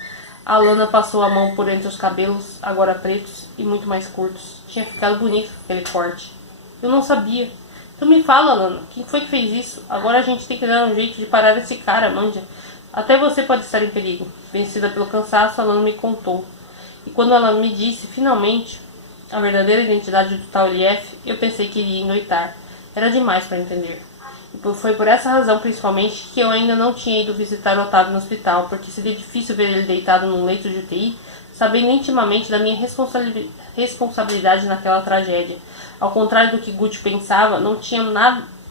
A Alana passou a mão por entre os cabelos, agora pretos e muito mais curtos. Tinha ficado bonito aquele corte. Eu não sabia. Então me fala, Alana, quem foi que fez isso? Agora a gente tem que dar um jeito de parar esse cara, manja. Até você pode estar em perigo. Vencida pelo cansaço, a Alana me contou. E quando ela me disse, finalmente, a verdadeira identidade do tal LF, eu pensei que iria endoitar. Era demais para entender. E foi por essa razão, principalmente, que eu ainda não tinha ido visitar o Otávio no hospital, porque seria difícil ver ele deitado num leito de UTI, sabendo intimamente da minha responsabilidade naquela tragédia. Ao contrário do que Gucci pensava, não tinha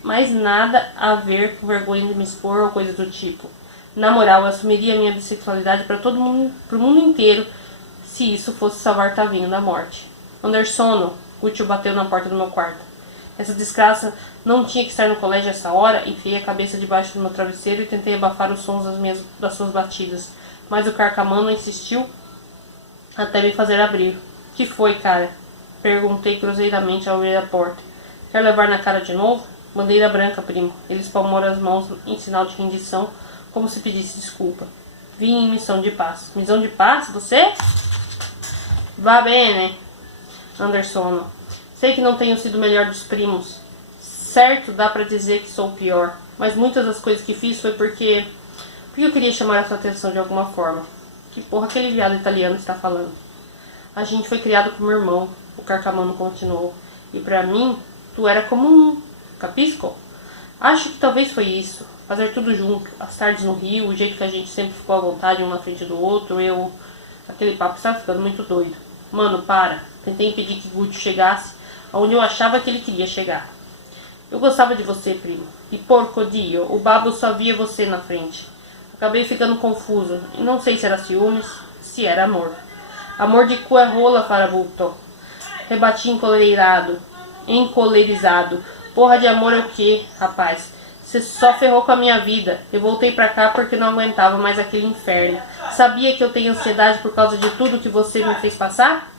mais nada a ver com vergonha de me expor ou coisa do tipo. Na moral, eu assumiria a minha bissexualidade para todo mundo, pro mundo inteiro, se isso fosse salvar Tavinho da morte. Anderson, Gucci bateu na porta do meu quarto. Essa desgraça não tinha que estar no colégio essa hora. Enfiei a cabeça debaixo do meu travesseiro e tentei abafar os sons das suas batidas. Mas o carcamano insistiu até me fazer abrir. Que foi, cara? Perguntei cruzeiramente ao abrir a porta. Quer levar na cara de novo? Bandeira branca, primo. Ele espalmou as mãos em sinal de rendição, como se pedisse desculpa. Vim em missão de paz. Missão de paz? Você? Vá bene, Anderson. Sei que não tenho sido o melhor dos primos. Certo, dá pra dizer que sou o pior. Mas muitas das coisas que fiz foi porque eu queria chamar a sua atenção de alguma forma. Que porra aquele viado italiano está falando? A gente foi criado como irmão, o carcamano continuou. E pra mim, tu era como um capisco? Acho que talvez foi isso. Fazer tudo junto. As tardes no Rio, o jeito que a gente sempre ficou à vontade um na frente do outro, Aquele papo estava ficando muito doido. Mano, para. Tentei impedir que Gucci chegasse onde eu achava que ele queria chegar. Eu gostava de você, primo. E porco dio, o babo só via você na frente. Acabei ficando confuso. E não sei se era ciúmes, se era amor. Amor de cu é rola, farabuto. Rebati encolerizado. Porra de amor é o quê, rapaz? Você só ferrou com a minha vida. Eu voltei pra cá porque não aguentava mais aquele inferno. Sabia que eu tenho ansiedade por causa de tudo que você me fez passar?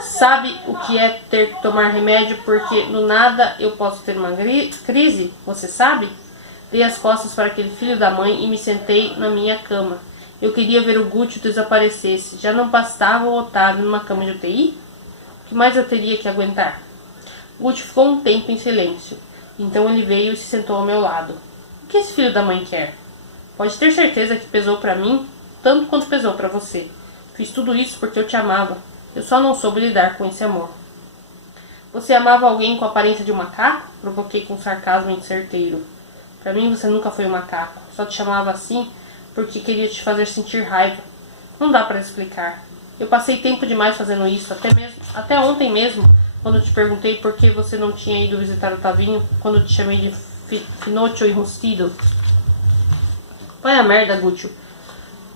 Sabe o que é ter que tomar remédio porque no nada eu posso ter uma crise? Você sabe? Dei as costas para aquele filho da mãe e me sentei na minha cama. Eu queria ver o Gucci desaparecesse. Já não bastava o Otávio numa cama de UTI? O que mais eu teria que aguentar? Gucci ficou um tempo em silêncio. Então ele veio e se sentou ao meu lado. O que esse filho da mãe quer? Pode ter certeza que pesou para mim tanto quanto pesou para você. Fiz tudo isso porque eu te amava. Eu só não soube lidar com esse amor. Você amava alguém com a aparência de um macaco? Provoquei com sarcasmo incerteiro. Para mim você nunca foi um macaco. Só te chamava assim porque queria te fazer sentir raiva. Não dá para explicar. Eu passei tempo demais fazendo isso, até ontem mesmo, quando te perguntei por que você não tinha ido visitar o Tavinho, quando te chamei de Finocchio enrustido. Vai a merda, Gucci.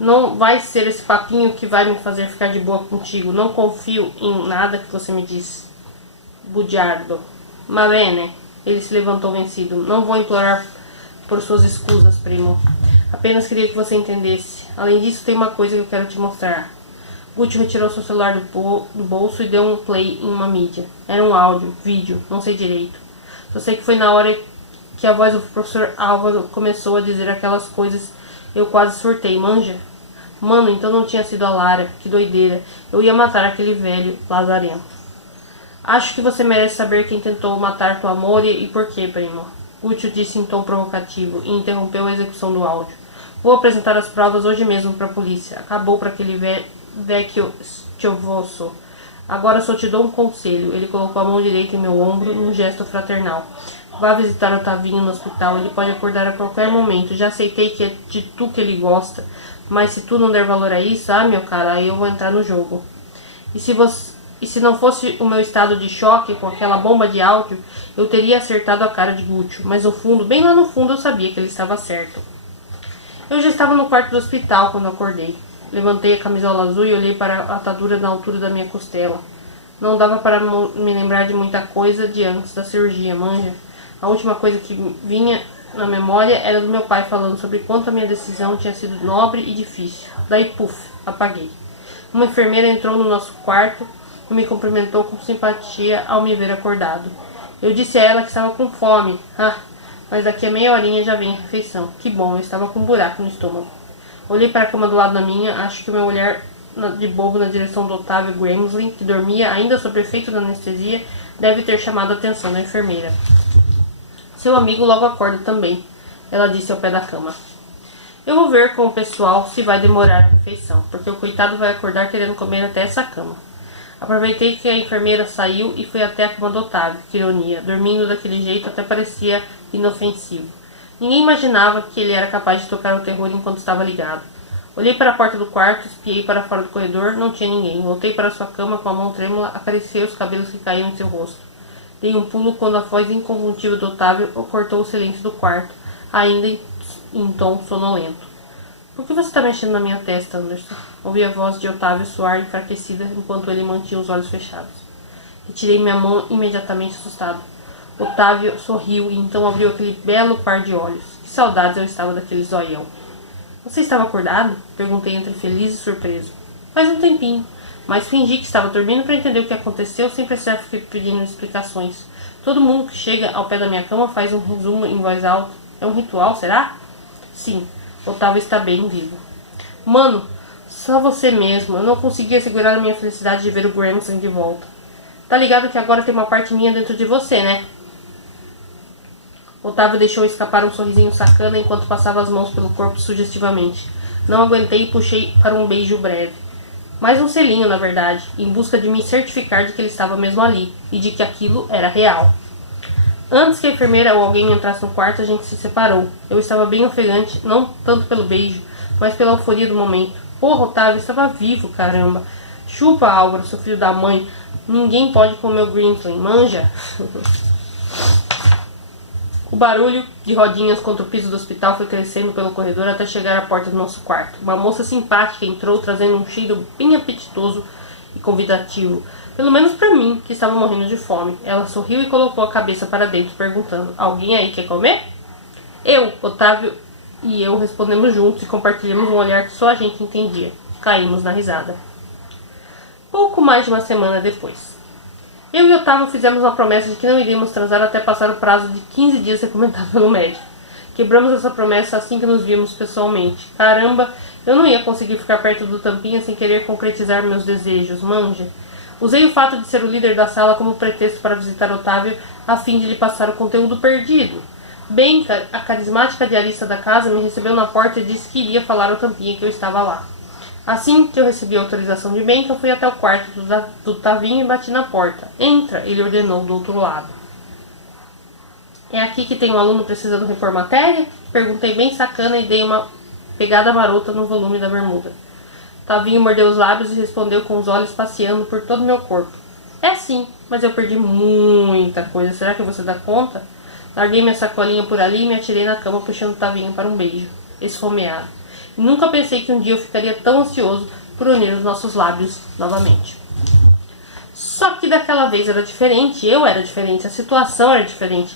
Não vai ser esse papinho que vai me fazer ficar de boa contigo. Não confio em nada que você me diz. Bugiardo. Ma bene. Ele se levantou vencido. Não vou implorar por suas escusas, primo. Apenas queria que você entendesse. Além disso, tem uma coisa que eu quero te mostrar. Gucci retirou seu celular do bolso e deu um play em uma mídia. Era um áudio, vídeo, não sei direito. Só sei que foi na hora que a voz do professor Álvaro começou a dizer aquelas coisas. Eu quase surtei, manja? Mano, então não tinha sido a Lara. Que doideira. Eu ia matar aquele velho lazarento. Acho que você merece saber quem tentou matar tua amor e por quê, primo. Gucci disse em tom provocativo e interrompeu a execução do áudio. Vou apresentar as provas hoje mesmo para a polícia. Acabou para aquele vecchio stiovoso. Agora só te dou um conselho. Ele colocou a mão direita em meu ombro num gesto fraternal. Vá visitar o Tavinho no hospital. Ele pode acordar a qualquer momento. Já aceitei que é de tu que ele gosta. Mas se tu não der valor a isso, meu cara, aí eu vou entrar no jogo. E se você... E se não fosse o meu estado de choque com aquela bomba de áudio, eu teria acertado a cara de Guccio, mas no fundo, bem lá no fundo, eu sabia que ele estava certo. Eu já estava no quarto do hospital quando acordei. Levantei a camisola azul e olhei para a atadura na altura da minha costela. Não dava para me lembrar de muita coisa de antes da cirurgia, manja. A última coisa que vinha na memória era do meu pai falando sobre quanto a minha decisão tinha sido nobre e difícil. Daí, puf, apaguei. Uma enfermeira entrou no nosso quarto e me cumprimentou com simpatia ao me ver acordado. Eu disse a ela que estava com fome. Mas daqui a meia horinha já vem a refeição. Que bom, eu estava com um buraco no estômago. Olhei para a cama do lado da minha, acho que o meu olhar de bobo na direção do Otávio Gramsley, que dormia ainda sob efeito da anestesia, deve ter chamado a atenção da enfermeira. Seu amigo logo acorda também, ela disse ao pé da cama. Eu vou ver com o pessoal se vai demorar a refeição, porque o coitado vai acordar querendo comer até essa cama. Aproveitei que a enfermeira saiu e fui até a cama do Otávio, que ironia, dormindo daquele jeito até parecia inofensivo. Ninguém imaginava que ele era capaz de tocar o terror enquanto estava ligado. Olhei para a porta do quarto, espiei para fora do corredor, não tinha ninguém. Voltei para sua cama com a mão trêmula, acariciei os cabelos que caíam em seu rosto. Dei um pulo quando a voz inconfundível do Otávio cortou o silêncio do quarto, ainda em tom sonolento. Por que você está mexendo na minha testa, Anderson? Ouvi a voz de Otávio soar enfraquecida enquanto ele mantinha os olhos fechados. Retirei minha mão imediatamente assustado. Otávio sorriu e então abriu aquele belo par de olhos. Que saudades eu estava daquele zoião. Você estava acordado? Perguntei entre feliz e surpreso. Faz um tempinho, mas fingi que estava dormindo para entender o que aconteceu sem precisar ficar pedindo explicações. Todo mundo que chega ao pé da minha cama faz um resumo em voz alta. É um ritual, será? Sim. Otávio está bem vivo. Mano, só você mesmo. Eu não conseguia segurar a minha felicidade de ver o Gramson de volta. Tá ligado que agora tem uma parte minha dentro de você, né? Otávio deixou escapar um sorrisinho sacana enquanto passava as mãos pelo corpo sugestivamente. Não aguentei e puxei para um beijo breve. Mais um selinho, na verdade, em busca de me certificar de que ele estava mesmo ali e de que aquilo era real. Antes que a enfermeira ou alguém entrasse no quarto, a gente se separou. Eu estava bem ofegante, não tanto pelo beijo, mas pela euforia do momento. Porra, Otávio, estava vivo, caramba. Chupa, Álvaro, seu filho da mãe. Ninguém pode comer o Grimsley, manja? O barulho de rodinhas contra o piso do hospital foi crescendo pelo corredor até chegar à porta do nosso quarto. Uma moça simpática entrou trazendo um cheiro bem apetitoso e convidativo. Pelo menos para mim, que estava morrendo de fome. Ela sorriu e colocou a cabeça para dentro, perguntando: alguém aí quer comer? Eu, Otávio e eu respondemos juntos e compartilhamos um olhar que só a gente entendia. Caímos na risada. Pouco mais de uma semana depois. Eu e Otávio fizemos uma promessa de que não iríamos transar até passar o prazo de 15 dias recomendado pelo médico. Quebramos essa promessa assim que nos vimos pessoalmente. Caramba, eu não ia conseguir ficar perto do Tampinha sem querer concretizar meus desejos, manja. Usei o fato de ser o líder da sala como pretexto para visitar Otávio a fim de lhe passar o conteúdo perdido. Benca, a carismática diarista da casa, me recebeu na porta e disse que iria falar ao Tampinha que eu estava lá. Assim que eu recebi a autorização de Benca, fui até o quarto do Tavinho e bati na porta. Entra, ele ordenou do outro lado. É aqui que tem um aluno precisando repor matéria? Perguntei bem sacana e dei uma pegada marota no volume da bermuda. Tavinho mordeu os lábios e respondeu com os olhos passeando por todo o meu corpo. É sim, mas eu perdi muita coisa. Será que você dá conta? Larguei minha sacolinha por ali e me atirei na cama puxando Tavinho para um beijo, esfomeado. E nunca pensei que um dia eu ficaria tão ansioso por unir os nossos lábios novamente. Só que daquela vez era diferente, eu era diferente, a situação era diferente.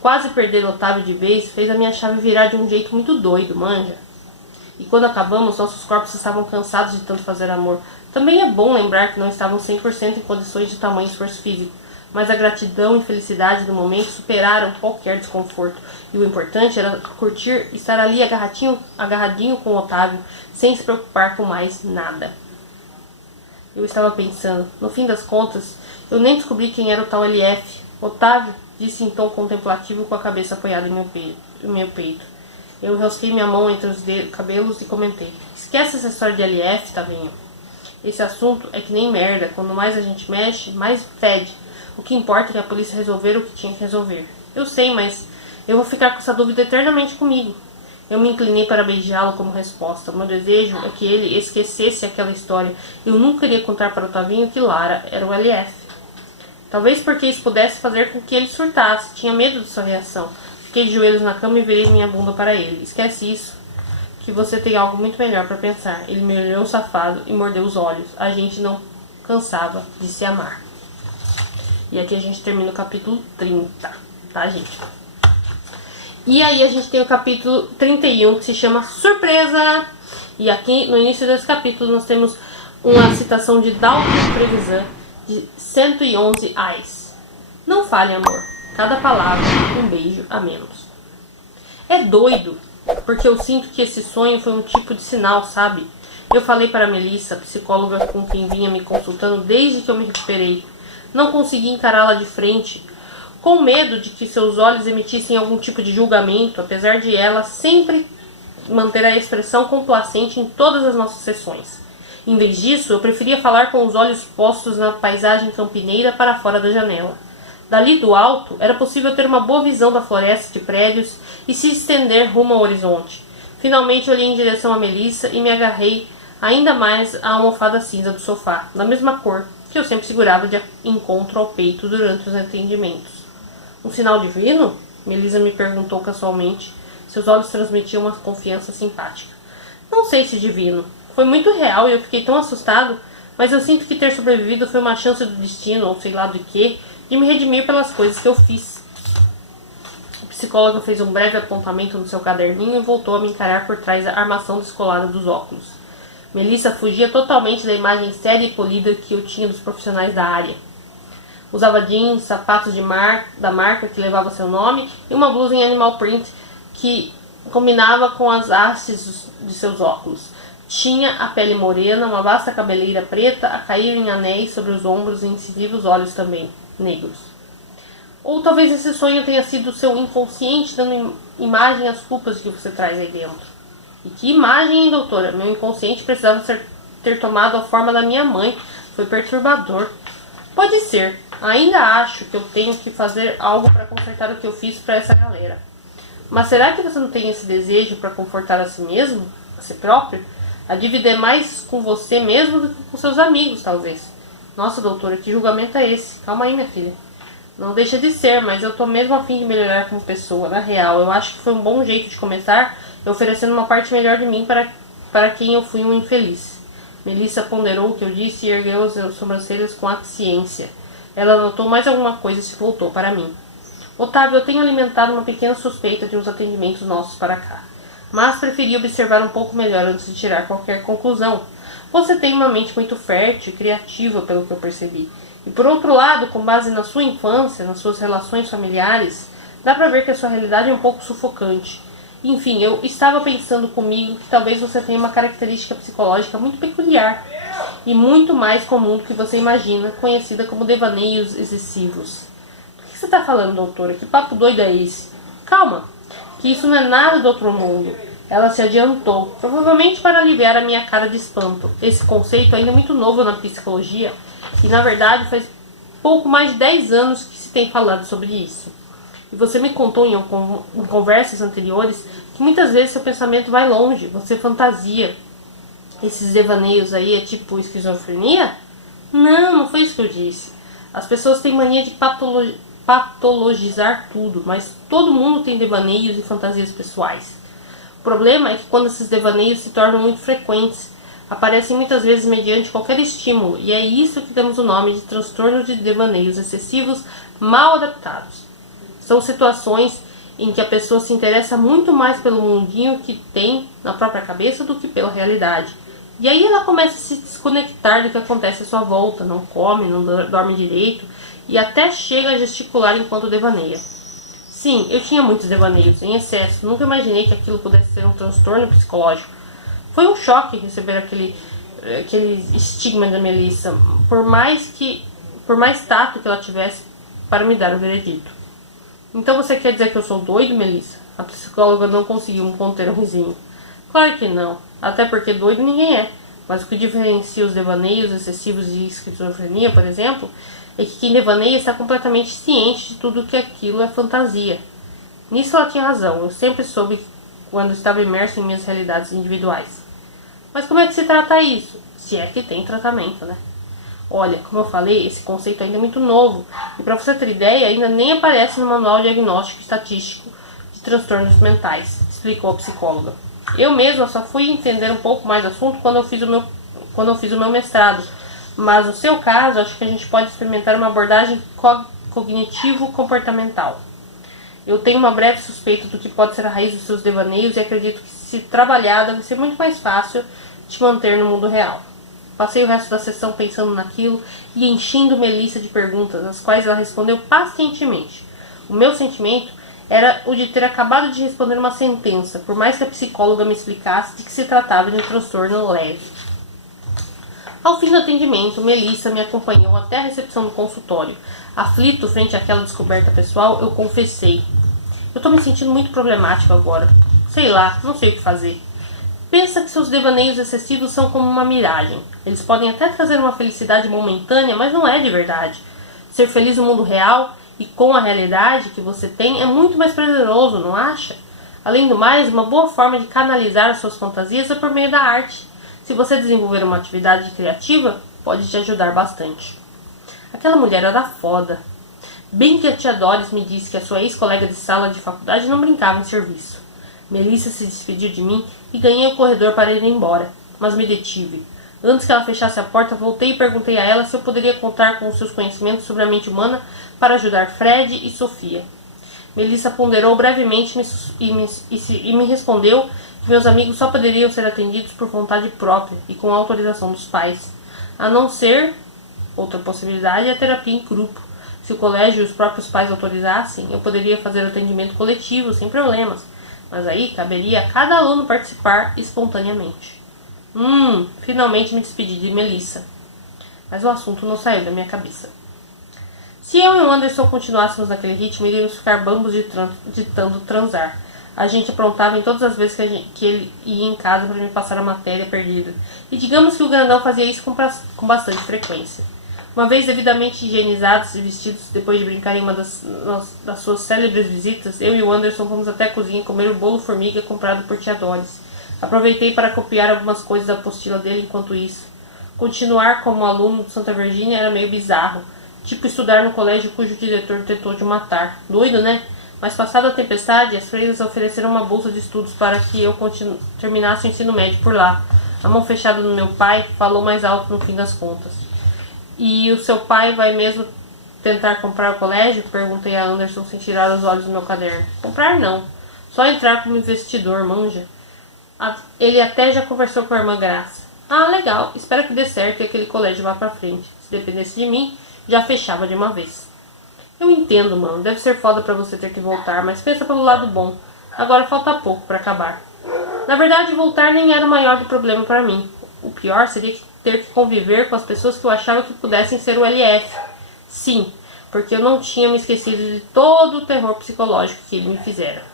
Quase perder o Otávio de vez fez a minha chave virar de um jeito muito doido, manja. E quando acabamos, nossos corpos estavam cansados de tanto fazer amor. Também é bom lembrar que não estavam 100% em condições de tamanho esforço físico, mas a gratidão e felicidade do momento superaram qualquer desconforto. E o importante era curtir estar ali agarradinho com o Otávio, sem se preocupar com mais nada. Eu estava pensando, no fim das contas, eu nem descobri quem era o tal LF. Otávio, disse em tom contemplativo com a cabeça apoiada em meu peito. Eu enrosquei minha mão entre os cabelos e comentei: esquece essa história de LF, Tavinho. Esse assunto é que nem merda, quando mais a gente mexe, mais fede. O que importa é que a polícia resolver o que tinha que resolver. Eu sei, mas eu vou ficar com essa dúvida eternamente comigo. Eu me inclinei para beijá-lo como resposta. Meu desejo é que ele esquecesse aquela história. Eu nunca iria contar para Otavinho que Lara era o LF. Talvez porque isso pudesse fazer com que ele surtasse. Tinha medo de sua reação. Fiquei de joelhos na cama e virei minha bunda para ele. Esquece isso, que você tem algo muito melhor para pensar. Ele me olhou safado e mordeu os olhos. A gente não cansava de se amar. E aqui a gente termina o capítulo 30, tá, gente? E aí a gente tem o capítulo 31, que se chama Surpresa! E aqui no início desse capítulo nós temos uma citação de Dalton Trevisan, de 111 Ais. Não fale, amor. Cada palavra, um beijo a menos. É doido, porque eu sinto que esse sonho foi um tipo de sinal, sabe? Eu falei para a Melissa, psicóloga com quem vinha me consultando desde que eu me recuperei. Não consegui encará-la de frente, com medo de que seus olhos emitissem algum tipo de julgamento, apesar de ela sempre manter a expressão complacente em todas as nossas sessões. Em vez disso, eu preferia falar com os olhos postos na paisagem campineira para fora da janela. Dali do alto, era possível ter uma boa visão da floresta de prédios e se estender rumo ao horizonte. Finalmente olhei em direção a Melissa e me agarrei ainda mais à almofada cinza do sofá, da mesma cor que eu sempre segurava de encontro ao peito durante os atendimentos. Um sinal divino? Melissa me perguntou casualmente. Seus olhos transmitiam uma confiança simpática. Não sei se divino. Foi muito real e eu fiquei tão assustado, mas eu sinto que ter sobrevivido foi uma chance do destino, ou sei lá do que, de me redimir pelas coisas que eu fiz. A psicóloga fez um breve apontamento no seu caderninho e voltou a me encarar por trás da armação descolada dos óculos. Melissa fugia totalmente da imagem séria e polida que eu tinha dos profissionais da área. Usava jeans, sapatos da marca que levava seu nome e uma blusa em animal print que combinava com as hastes de seus óculos. Tinha a pele morena, uma vasta cabeleira preta a cair em anéis sobre os ombros e incisivos olhos também, negros. Ou talvez esse sonho tenha sido seu inconsciente dando imagem às culpas que você traz aí dentro. E que imagem, hein, doutora? Meu inconsciente precisava ter tomado a forma da minha mãe. Foi perturbador. Pode ser. Ainda acho que eu tenho que fazer algo para consertar o que eu fiz para essa galera. Mas será que você não tem esse desejo para confortar a si mesmo? A si próprio? A dívida é mais com você mesmo do que com seus amigos, talvez. Nossa, doutora, que julgamento é esse? Calma aí, minha filha. Não deixa de ser, mas eu tô mesmo a fim de melhorar como pessoa. Na real, eu acho que foi um bom jeito de começar, oferecendo uma parte melhor de mim para quem eu fui um infeliz. Melissa ponderou o que eu disse e ergueu as sobrancelhas com aciência. Ela notou mais alguma coisa e se voltou para mim. Otávio, eu tenho alimentado uma pequena suspeita de uns atendimentos nossos para cá. Mas preferi observar um pouco melhor antes de tirar qualquer conclusão. Você tem uma mente muito fértil e criativa, pelo que eu percebi. E por outro lado, com base na sua infância, nas suas relações familiares, dá para ver que a sua realidade é um pouco sufocante. Enfim, eu estava pensando comigo que talvez você tenha uma característica psicológica muito peculiar e muito mais comum do que você imagina, conhecida como devaneios excessivos. Do que você está falando, doutora? Que papo doido é esse? Calma, que isso não é nada do outro mundo. Ela se adiantou, provavelmente para aliviar a minha cara de espanto. Esse conceito ainda é muito novo na psicologia e, na verdade, faz pouco mais de 10 anos que se tem falado sobre isso. E você me contou em conversas anteriores que muitas vezes seu pensamento vai longe, você fantasia. Esses devaneios aí é tipo esquizofrenia? Não, não foi isso que eu disse. As pessoas têm mania de patologizar tudo, mas todo mundo tem devaneios e fantasias pessoais. O problema é que quando esses devaneios se tornam muito frequentes, aparecem muitas vezes mediante qualquer estímulo, e é isso que damos o nome de transtorno de devaneios excessivos mal adaptados. São situações em que a pessoa se interessa muito mais pelo mundinho que tem na própria cabeça do que pela realidade. E aí ela começa a se desconectar do que acontece à sua volta, não come, não dorme direito e até chega a gesticular enquanto devaneia. Sim, eu tinha muitos devaneios, em excesso, nunca imaginei que aquilo pudesse ser um transtorno psicológico. Foi um choque receber aquele estigma da Melissa, por mais tato que ela tivesse para me dar o veredito. Então você quer dizer que eu sou doido, Melissa? A psicóloga não conseguiu conter um risinho. Claro que não, até porque doido ninguém é. Mas o que diferencia os devaneios excessivos de esquizofrenia, por exemplo, é que quem devaneia está completamente ciente de tudo que aquilo é fantasia. Nisso ela tinha razão, eu sempre soube quando estava imerso em minhas realidades individuais. Mas como é que se trata isso? Se é que tem tratamento, né? Olha, como eu falei, esse conceito ainda é muito novo. E para você ter ideia, ainda nem aparece no Manual Diagnóstico Estatístico de Transtornos Mentais, explicou a psicóloga. Eu mesma só fui entender um pouco mais do assunto quando eu fiz o meu mestrado. Mas no seu caso, acho que a gente pode experimentar uma abordagem cognitivo-comportamental. Eu tenho uma breve suspeita do que pode ser a raiz dos seus devaneios e acredito que, se trabalhada, vai ser muito mais fácil te manter no mundo real. Passei o resto da sessão pensando naquilo e enchendo Melissa de perguntas, às quais ela respondeu pacientemente. O meu sentimento era o de ter acabado de responder uma sentença, por mais que a psicóloga me explicasse de que se tratava de um transtorno leve. Ao fim do atendimento, Melissa me acompanhou até a recepção do consultório. Aflito frente àquela descoberta pessoal, eu confessei. Eu tô me sentindo muito problemático agora. Sei lá, não sei o que fazer. Pensa que seus devaneios excessivos são como uma miragem. Eles podem até trazer uma felicidade momentânea, mas não é de verdade. Ser feliz no mundo real e com a realidade que você tem é muito mais prazeroso, não acha? Além do mais, uma boa forma de canalizar as suas fantasias é por meio da arte. Se você desenvolver uma atividade criativa, pode te ajudar bastante. Aquela mulher era foda. Bem que a tia Doris me disse que a sua ex-colega de sala de faculdade não brincava em serviço. Melissa se despediu de mim e ganhei o corredor para ir embora, mas me detive. Antes que ela fechasse a porta, voltei e perguntei a ela se eu poderia contar com os seus conhecimentos sobre a mente humana para ajudar Fred e Sofia. Melissa ponderou brevemente e me respondeu que meus amigos só poderiam ser atendidos por vontade própria e com a autorização dos pais. A não ser, outra possibilidade, a terapia em grupo. Se o colégio e os próprios pais autorizassem, eu poderia fazer atendimento coletivo sem problemas. Mas aí caberia a cada aluno participar espontaneamente. Finalmente me despedi de Melissa. Mas o assunto não saiu da minha cabeça. Se eu e o Anderson continuássemos naquele ritmo, iríamos ficar bambos de tanto transar. A gente aprontava em todas as vezes que ele ia em casa para me passar a matéria perdida. E digamos que o grandão fazia isso com bastante frequência. Uma vez devidamente higienizados e vestidos, depois de brincar em uma das suas célebres visitas, eu e o Anderson fomos até a cozinha comer o bolo formiga comprado por tia Doris. Aproveitei para copiar algumas coisas da apostila dele enquanto isso. Continuar como aluno de Santa Virgínia era meio bizarro. Tipo estudar no colégio cujo diretor tentou de matar. Doido, né? Mas passada a tempestade, as freiras ofereceram uma bolsa de estudos para que eu terminasse o ensino médio por lá. A mão fechada no meu pai falou mais alto no fim das contas. E o seu pai vai mesmo tentar comprar o colégio? Perguntei a Anderson sem tirar os olhos do meu caderno. Comprar não. Só entrar como investidor, manja. Ele até já conversou com a irmã Graça. Ah, legal. Espero que dê certo e aquele colégio vá pra frente. Se dependesse de mim, já fechava de uma vez. Eu entendo, mano. Deve ser foda pra você ter que voltar, mas pensa pelo lado bom. Agora falta pouco pra acabar. Na verdade, voltar nem era o maior do problema pra mim. O pior seria ter que conviver com as pessoas que eu achava que pudessem ser o LF. Sim, porque eu não tinha me esquecido de todo o terror psicológico que ele me fizera.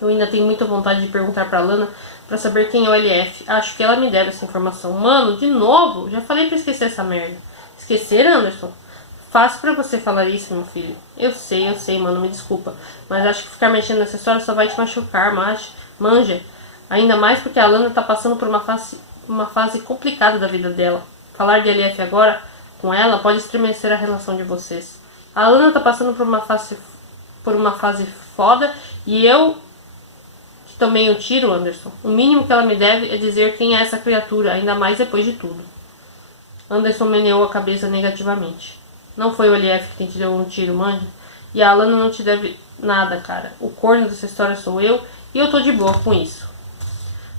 Eu ainda tenho muita vontade de perguntar pra Lana pra saber quem é o LF. Acho que ela me deve essa informação. Mano, de novo? Já falei pra esquecer essa merda. Esquecer, Anderson? Fácil pra você falar isso, meu filho. Eu sei, mano, me desculpa. Mas acho que ficar mexendo nessa história só vai te machucar, manja. Ainda mais porque a Lana tá passando por uma fase complicada da vida dela. Falar de LF agora com ela pode estremecer a relação de vocês. A Lana tá passando por uma fase foda e eu que tomei um tiro, Anderson. O mínimo que ela me deve é dizer quem é essa criatura, ainda mais depois de tudo. Anderson meneou a cabeça negativamente. Não foi o LF quem te deu um tiro, manja. E a Alana não te deve nada, cara. O corno dessa história sou eu e eu tô de boa com isso.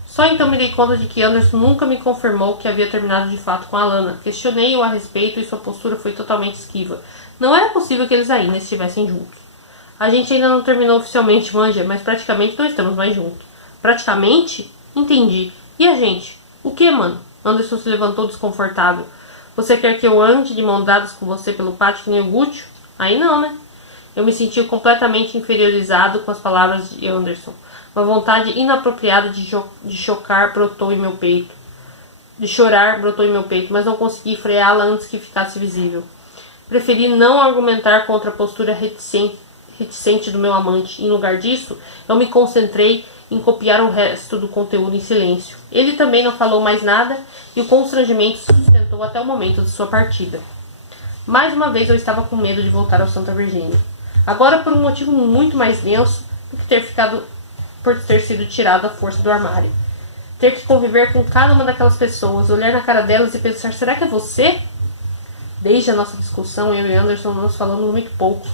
Só então me dei conta de que Anderson nunca me confirmou que havia terminado de fato com a Alana. Questionei-o a respeito e sua postura foi totalmente esquiva. Não era possível que eles ainda estivessem juntos. A gente ainda não terminou oficialmente, manja, mas praticamente não estamos mais juntos. Praticamente? Entendi. E a gente? O que, mano? Anderson se levantou desconfortável. Você quer que eu ande de mão dadas com você pelo pátio que nem o Gucci? Aí não, né? Eu me senti completamente inferiorizado com as palavras de Anderson. Uma vontade inapropriada de chocar brotou em meu peito. De chorar brotou em meu peito, mas não consegui freá-la antes que ficasse visível. Preferi não argumentar contra a postura reticente do meu amante. Em lugar disso, eu me concentrei em copiar o resto do conteúdo em silêncio. Ele também não falou mais nada e o constrangimento se sustentou até o momento de sua partida. Mais uma vez eu estava com medo de voltar ao Santa Virgínia. Agora por um motivo muito mais denso do que por ter sido tirado à força do armário. Ter que conviver com cada uma daquelas pessoas, olhar na cara delas e pensar, será que é você? Desde a nossa discussão, eu e Anderson nos falamos muito pouco.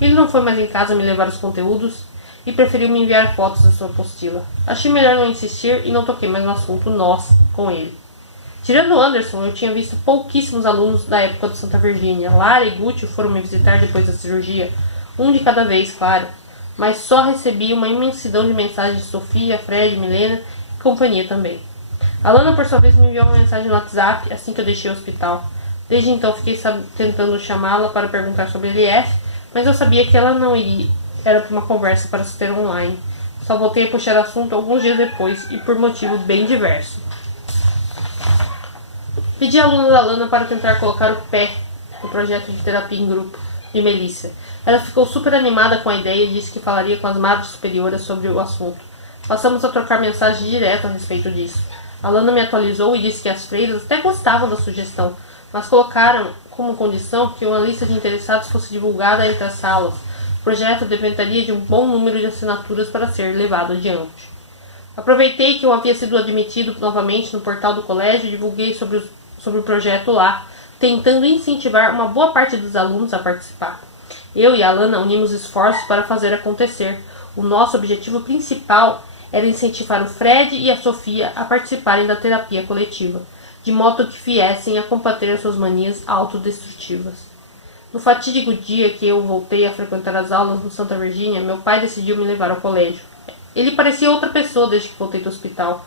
Ele não foi mais em casa me levar os conteúdos e preferiu me enviar fotos da sua apostila. Achei melhor não insistir e não toquei mais no assunto nós com ele. Tirando Anderson, eu tinha visto pouquíssimos alunos da época do Santa Virgínia. Lara e Gucci foram me visitar depois da cirurgia, um de cada vez, claro. Mas só recebi uma imensidão de mensagens de Sofia, Fred, Milena e companhia também. A Lana, por sua vez, me enviou uma mensagem no WhatsApp assim que eu deixei o hospital. Desde então fiquei tentando chamá-la para perguntar sobre a LF, mas eu sabia que ela não iria. Era para uma conversa para se ter online. Só voltei a puxar o assunto alguns dias depois e por motivo bem diverso. Pedi à aluna da Lana para tentar colocar o pé no projeto de terapia em grupo de Melissa. Ela ficou super animada com a ideia e disse que falaria com as madres superiores sobre o assunto. Passamos a trocar mensagens direto a respeito disso. A Lana me atualizou e disse que as freiras até gostavam da sugestão, mas colocaram como condição que uma lista de interessados fosse divulgada entre as salas. O projeto dependeria de um bom número de assinaturas para ser levado adiante. Aproveitei que eu havia sido admitido novamente no portal do colégio e divulguei sobre o projeto lá, tentando incentivar uma boa parte dos alunos a participar. Eu e a Lana unimos esforços para fazer acontecer. O nosso objetivo principal era incentivar o Fred e a Sofia a participarem da terapia coletiva, de modo que viessem a combater as suas manias autodestrutivas. No fatídico dia que eu voltei a frequentar as aulas no Santa Virgínia, meu pai decidiu me levar ao colégio. Ele parecia outra pessoa desde que voltei do hospital.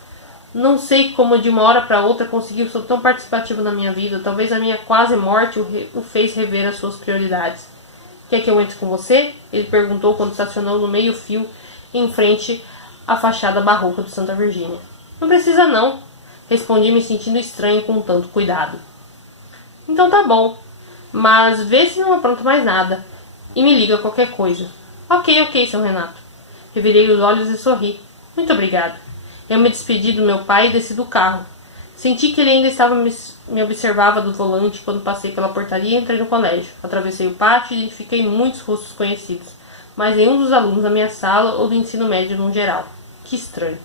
Não sei como de uma hora para outra conseguiu ser tão participativo na minha vida. Talvez a minha quase morte o fez rever as suas prioridades. Quer que eu entre com você? Ele perguntou quando estacionou no meio-fio em frente à fachada barroca do Santa Virgínia. Não precisa não, respondi me sentindo estranho com tanto cuidado. Então tá bom, mas vê se não apronta mais nada e me liga qualquer coisa. Ok, seu Renato. Revirei os olhos e sorri. Muito obrigado. Eu me despedi do meu pai e desci do carro. Senti que ele ainda me observava do volante quando passei pela portaria e entrei no colégio. Atravessei o pátio e identifiquei muitos rostos conhecidos, mas nenhum dos alunos da minha sala ou do ensino médio no geral. Que estranho.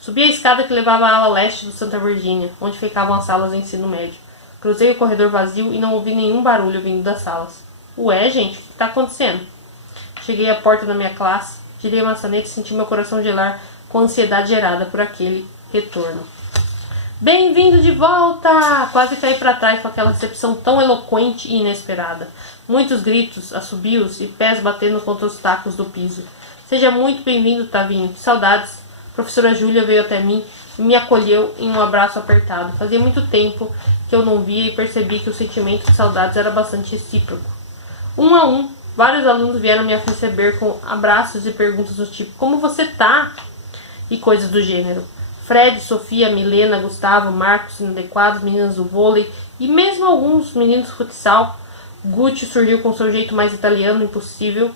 Subi a escada que levava à ala leste do Santa Virgínia, onde ficavam as salas de ensino médio. Cruzei o corredor vazio e não ouvi nenhum barulho vindo das salas. Ué, gente, o que está acontecendo? Cheguei à porta da minha classe, girei a maçaneta e senti meu coração gelar com a ansiedade gerada por aquele retorno. Bem-vindo de volta! Quase caí para trás com aquela recepção tão eloquente e inesperada. Muitos gritos, assobios e pés batendo contra os tacos do piso. Seja muito bem-vindo, Tavinho. Que saudades! A professora Júlia veio até mim e me acolheu em um abraço apertado. Fazia muito tempo que eu não via e percebi que o sentimento de saudades era bastante recíproco. Um a um, vários alunos vieram me receber com abraços e perguntas do tipo: como você tá? E coisas do gênero. Fred, Sofia, Milena, Gustavo, Marcos, inadequados, meninas do vôlei e mesmo alguns meninos do futsal. Gucci surgiu com seu jeito mais italiano impossível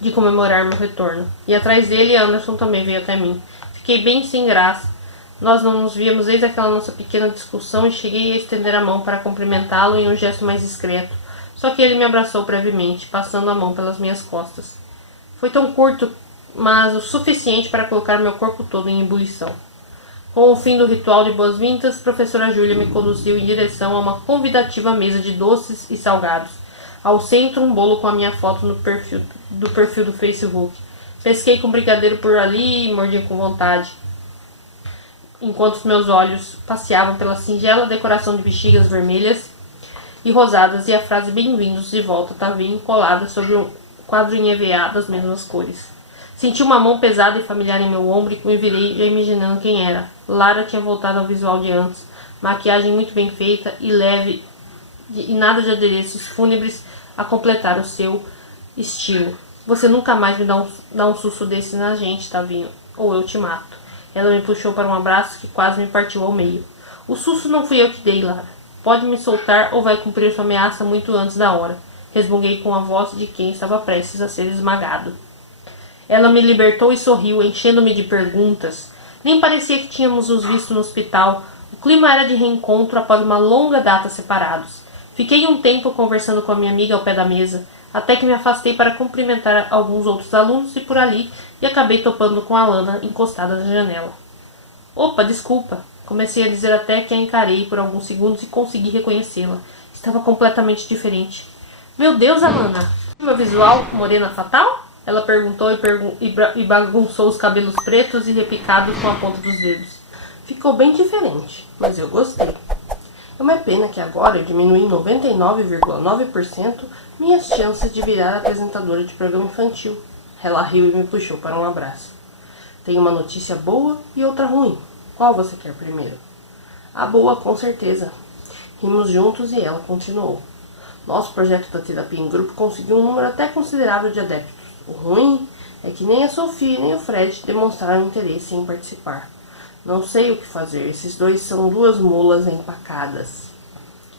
de comemorar meu retorno. E atrás dele, Anderson também veio até mim. Fiquei bem sem graça. Nós não nos víamos desde aquela nossa pequena discussão e cheguei a estender a mão para cumprimentá-lo em um gesto mais discreto. Só que ele me abraçou brevemente, passando a mão pelas minhas costas. Foi tão curto, mas o suficiente para colocar meu corpo todo em ebulição. Com o fim do ritual de boas-vindas, professora Júlia me conduziu em direção a uma convidativa mesa de doces e salgados. Ao centro, um bolo com a minha foto no perfil do Facebook. Pesquei com brigadeiro por ali e mordi com vontade, enquanto os meus olhos passeavam pela singela decoração de bexigas vermelhas e rosadas e a frase "Bem-vindos de volta" Tavinho colada sobre um quadro em EVA das mesmas cores. Senti uma mão pesada e familiar em meu ombro e me virei já imaginando quem era. Lara tinha voltado ao visual de antes, maquiagem muito bem feita e leve e nada de adereços fúnebres a completar o seu estilo. Você nunca mais me dá um susto desse na gente, Tavinho, ou eu te mato. Ela me puxou para um abraço que quase me partiu ao meio. O susto não fui eu que dei, Lara. Pode me soltar ou vai cumprir sua ameaça muito antes da hora. resmunguei com a voz de quem estava prestes a ser esmagado. Ela me libertou e sorriu, enchendo-me de perguntas. Nem parecia que tínhamos nos visto no hospital. O clima era de reencontro após uma longa data separados. Fiquei um tempo conversando com a minha amiga ao pé da mesa, até que me afastei para cumprimentar alguns outros alunos e por ali, e acabei topando com a Lana encostada na janela. Opa, desculpa. Comecei a dizer até que a encarei por alguns segundos e consegui reconhecê-la. Estava completamente diferente. Meu Deus, Alana! Meu visual, morena fatal? Ela perguntou e bagunçou os cabelos pretos e repicados com a ponta dos dedos. Ficou bem diferente, mas eu gostei. É uma pena que agora eu diminui em 99,9% minhas chances de virar apresentadora de programa infantil. Ela riu e me puxou para um abraço. Tenho uma notícia boa e outra ruim. Qual você quer primeiro? A boa, com certeza. Rimos juntos e ela continuou. Nosso projeto da terapia em grupo conseguiu um número até considerável de adeptos. O ruim é que nem a Sofia nem o Fred demonstraram interesse em participar. Não sei o que fazer, esses dois são duas mulas empacadas.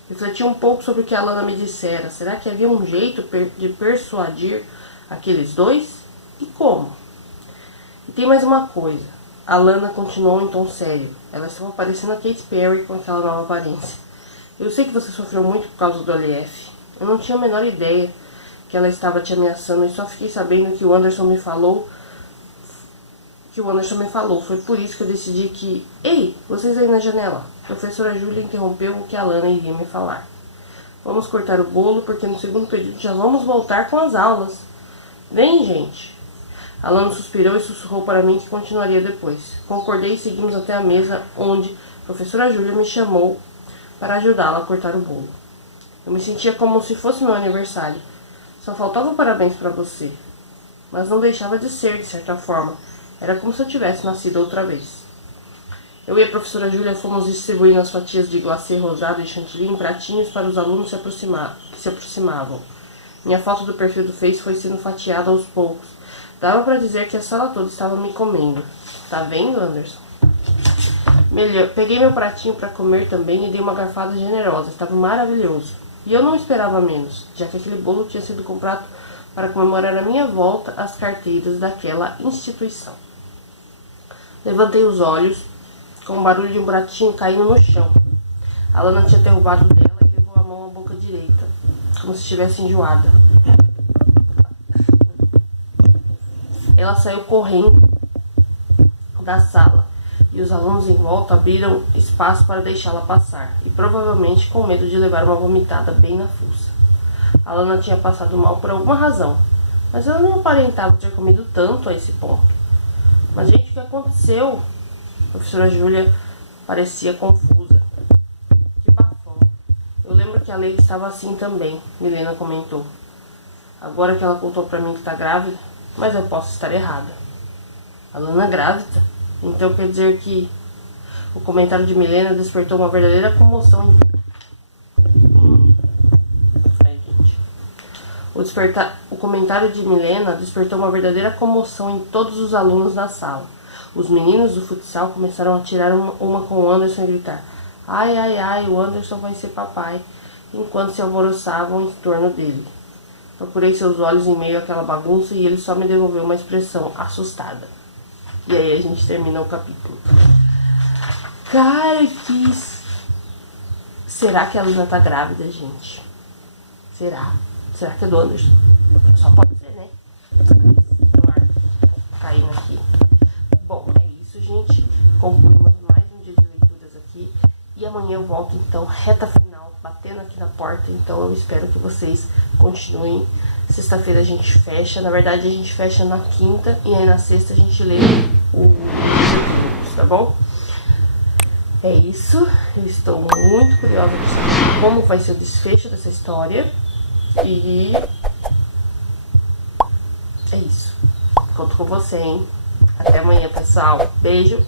Refleti um pouco sobre o que a Lana me dissera. Será que havia um jeito de persuadir aqueles dois? E como? E tem mais uma coisa. A Lana continuou em tom sério. Ela estava parecendo a Katy Perry com aquela nova aparência. Eu sei que você sofreu muito por causa do LF. Eu não tinha a menor ideia que ela estava te ameaçando e só fiquei sabendo que o Anderson me falou. Foi por isso que eu decidi que... Ei, vocês aí na janela. A professora Júlia interrompeu o que a Lana iria me falar. Vamos cortar o bolo porque no segundo período já vamos voltar com as aulas. Vem, gente. A Lana suspirou e sussurrou para mim que continuaria depois. Concordei e seguimos até a mesa onde a professora Júlia me chamou para ajudá-la a cortar o bolo. Eu me sentia como se fosse meu aniversário. Só faltava parabéns para você. Mas não deixava de ser, de certa forma. Era como se eu tivesse nascido outra vez. Eu e a professora Júlia fomos distribuindo as fatias de glacê rosado e chantilly em pratinhos para os alunos que se aproximavam. Minha foto do perfil do Face foi sendo fatiada aos poucos. Dava para dizer que a sala toda estava me comendo. Tá vendo, Anderson? Peguei meu pratinho para comer também e dei uma garfada generosa. Estava maravilhoso. E eu não esperava menos, já que aquele bolo tinha sido comprado para comemorar a minha volta às carteiras daquela instituição. Levantei os olhos, com o barulho de um pratinho caindo no chão. A Lana tinha derrubado dela e levou a mão à boca direita, como se estivesse enjoada. Ela saiu correndo da sala e os alunos em volta abriram espaço para deixá-la passar, e provavelmente com medo de levar uma vomitada bem na fuça. A Lana tinha passado mal por alguma razão, mas ela não aparentava ter comido tanto a esse ponto. Mas, gente, o que aconteceu? A professora Júlia parecia confusa. Que bafão. Eu lembro que a Leila estava assim também, Milena comentou. Agora que ela contou pra mim que tá grávida, mas eu posso estar errada. A Lana grávida? Então quer dizer que o comentário de Milena despertou uma verdadeira comoção em... O comentário de Milena despertou uma verdadeira comoção em todos os alunos da sala. Os meninos do futsal começaram a tirar uma com o Anderson e gritar: ai, ai, ai, o Anderson vai ser papai, enquanto se alvoroçavam em torno dele. Procurei seus olhos em meio àquela bagunça e ele só me devolveu uma expressão assustada. E aí a gente termina o capítulo. Cara, será que a Luna tá grávida, gente? Será? Será que é do Anderson? Só pode ser, né? Caindo aqui. Bom, é isso, gente. Concluímos mais um dia de leituras aqui. E amanhã eu volto, então, reta final, batendo aqui na porta. Então eu espero que vocês continuem. Sexta-feira a gente fecha. Na verdade, a gente fecha na quinta. E aí na sexta a gente lê o livro, tá bom? É isso. Eu estou muito curiosa para saber como vai ser o desfecho dessa história. E é isso. Conto com você, hein? Até amanhã, pessoal. Beijo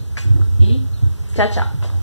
e tchau, tchau.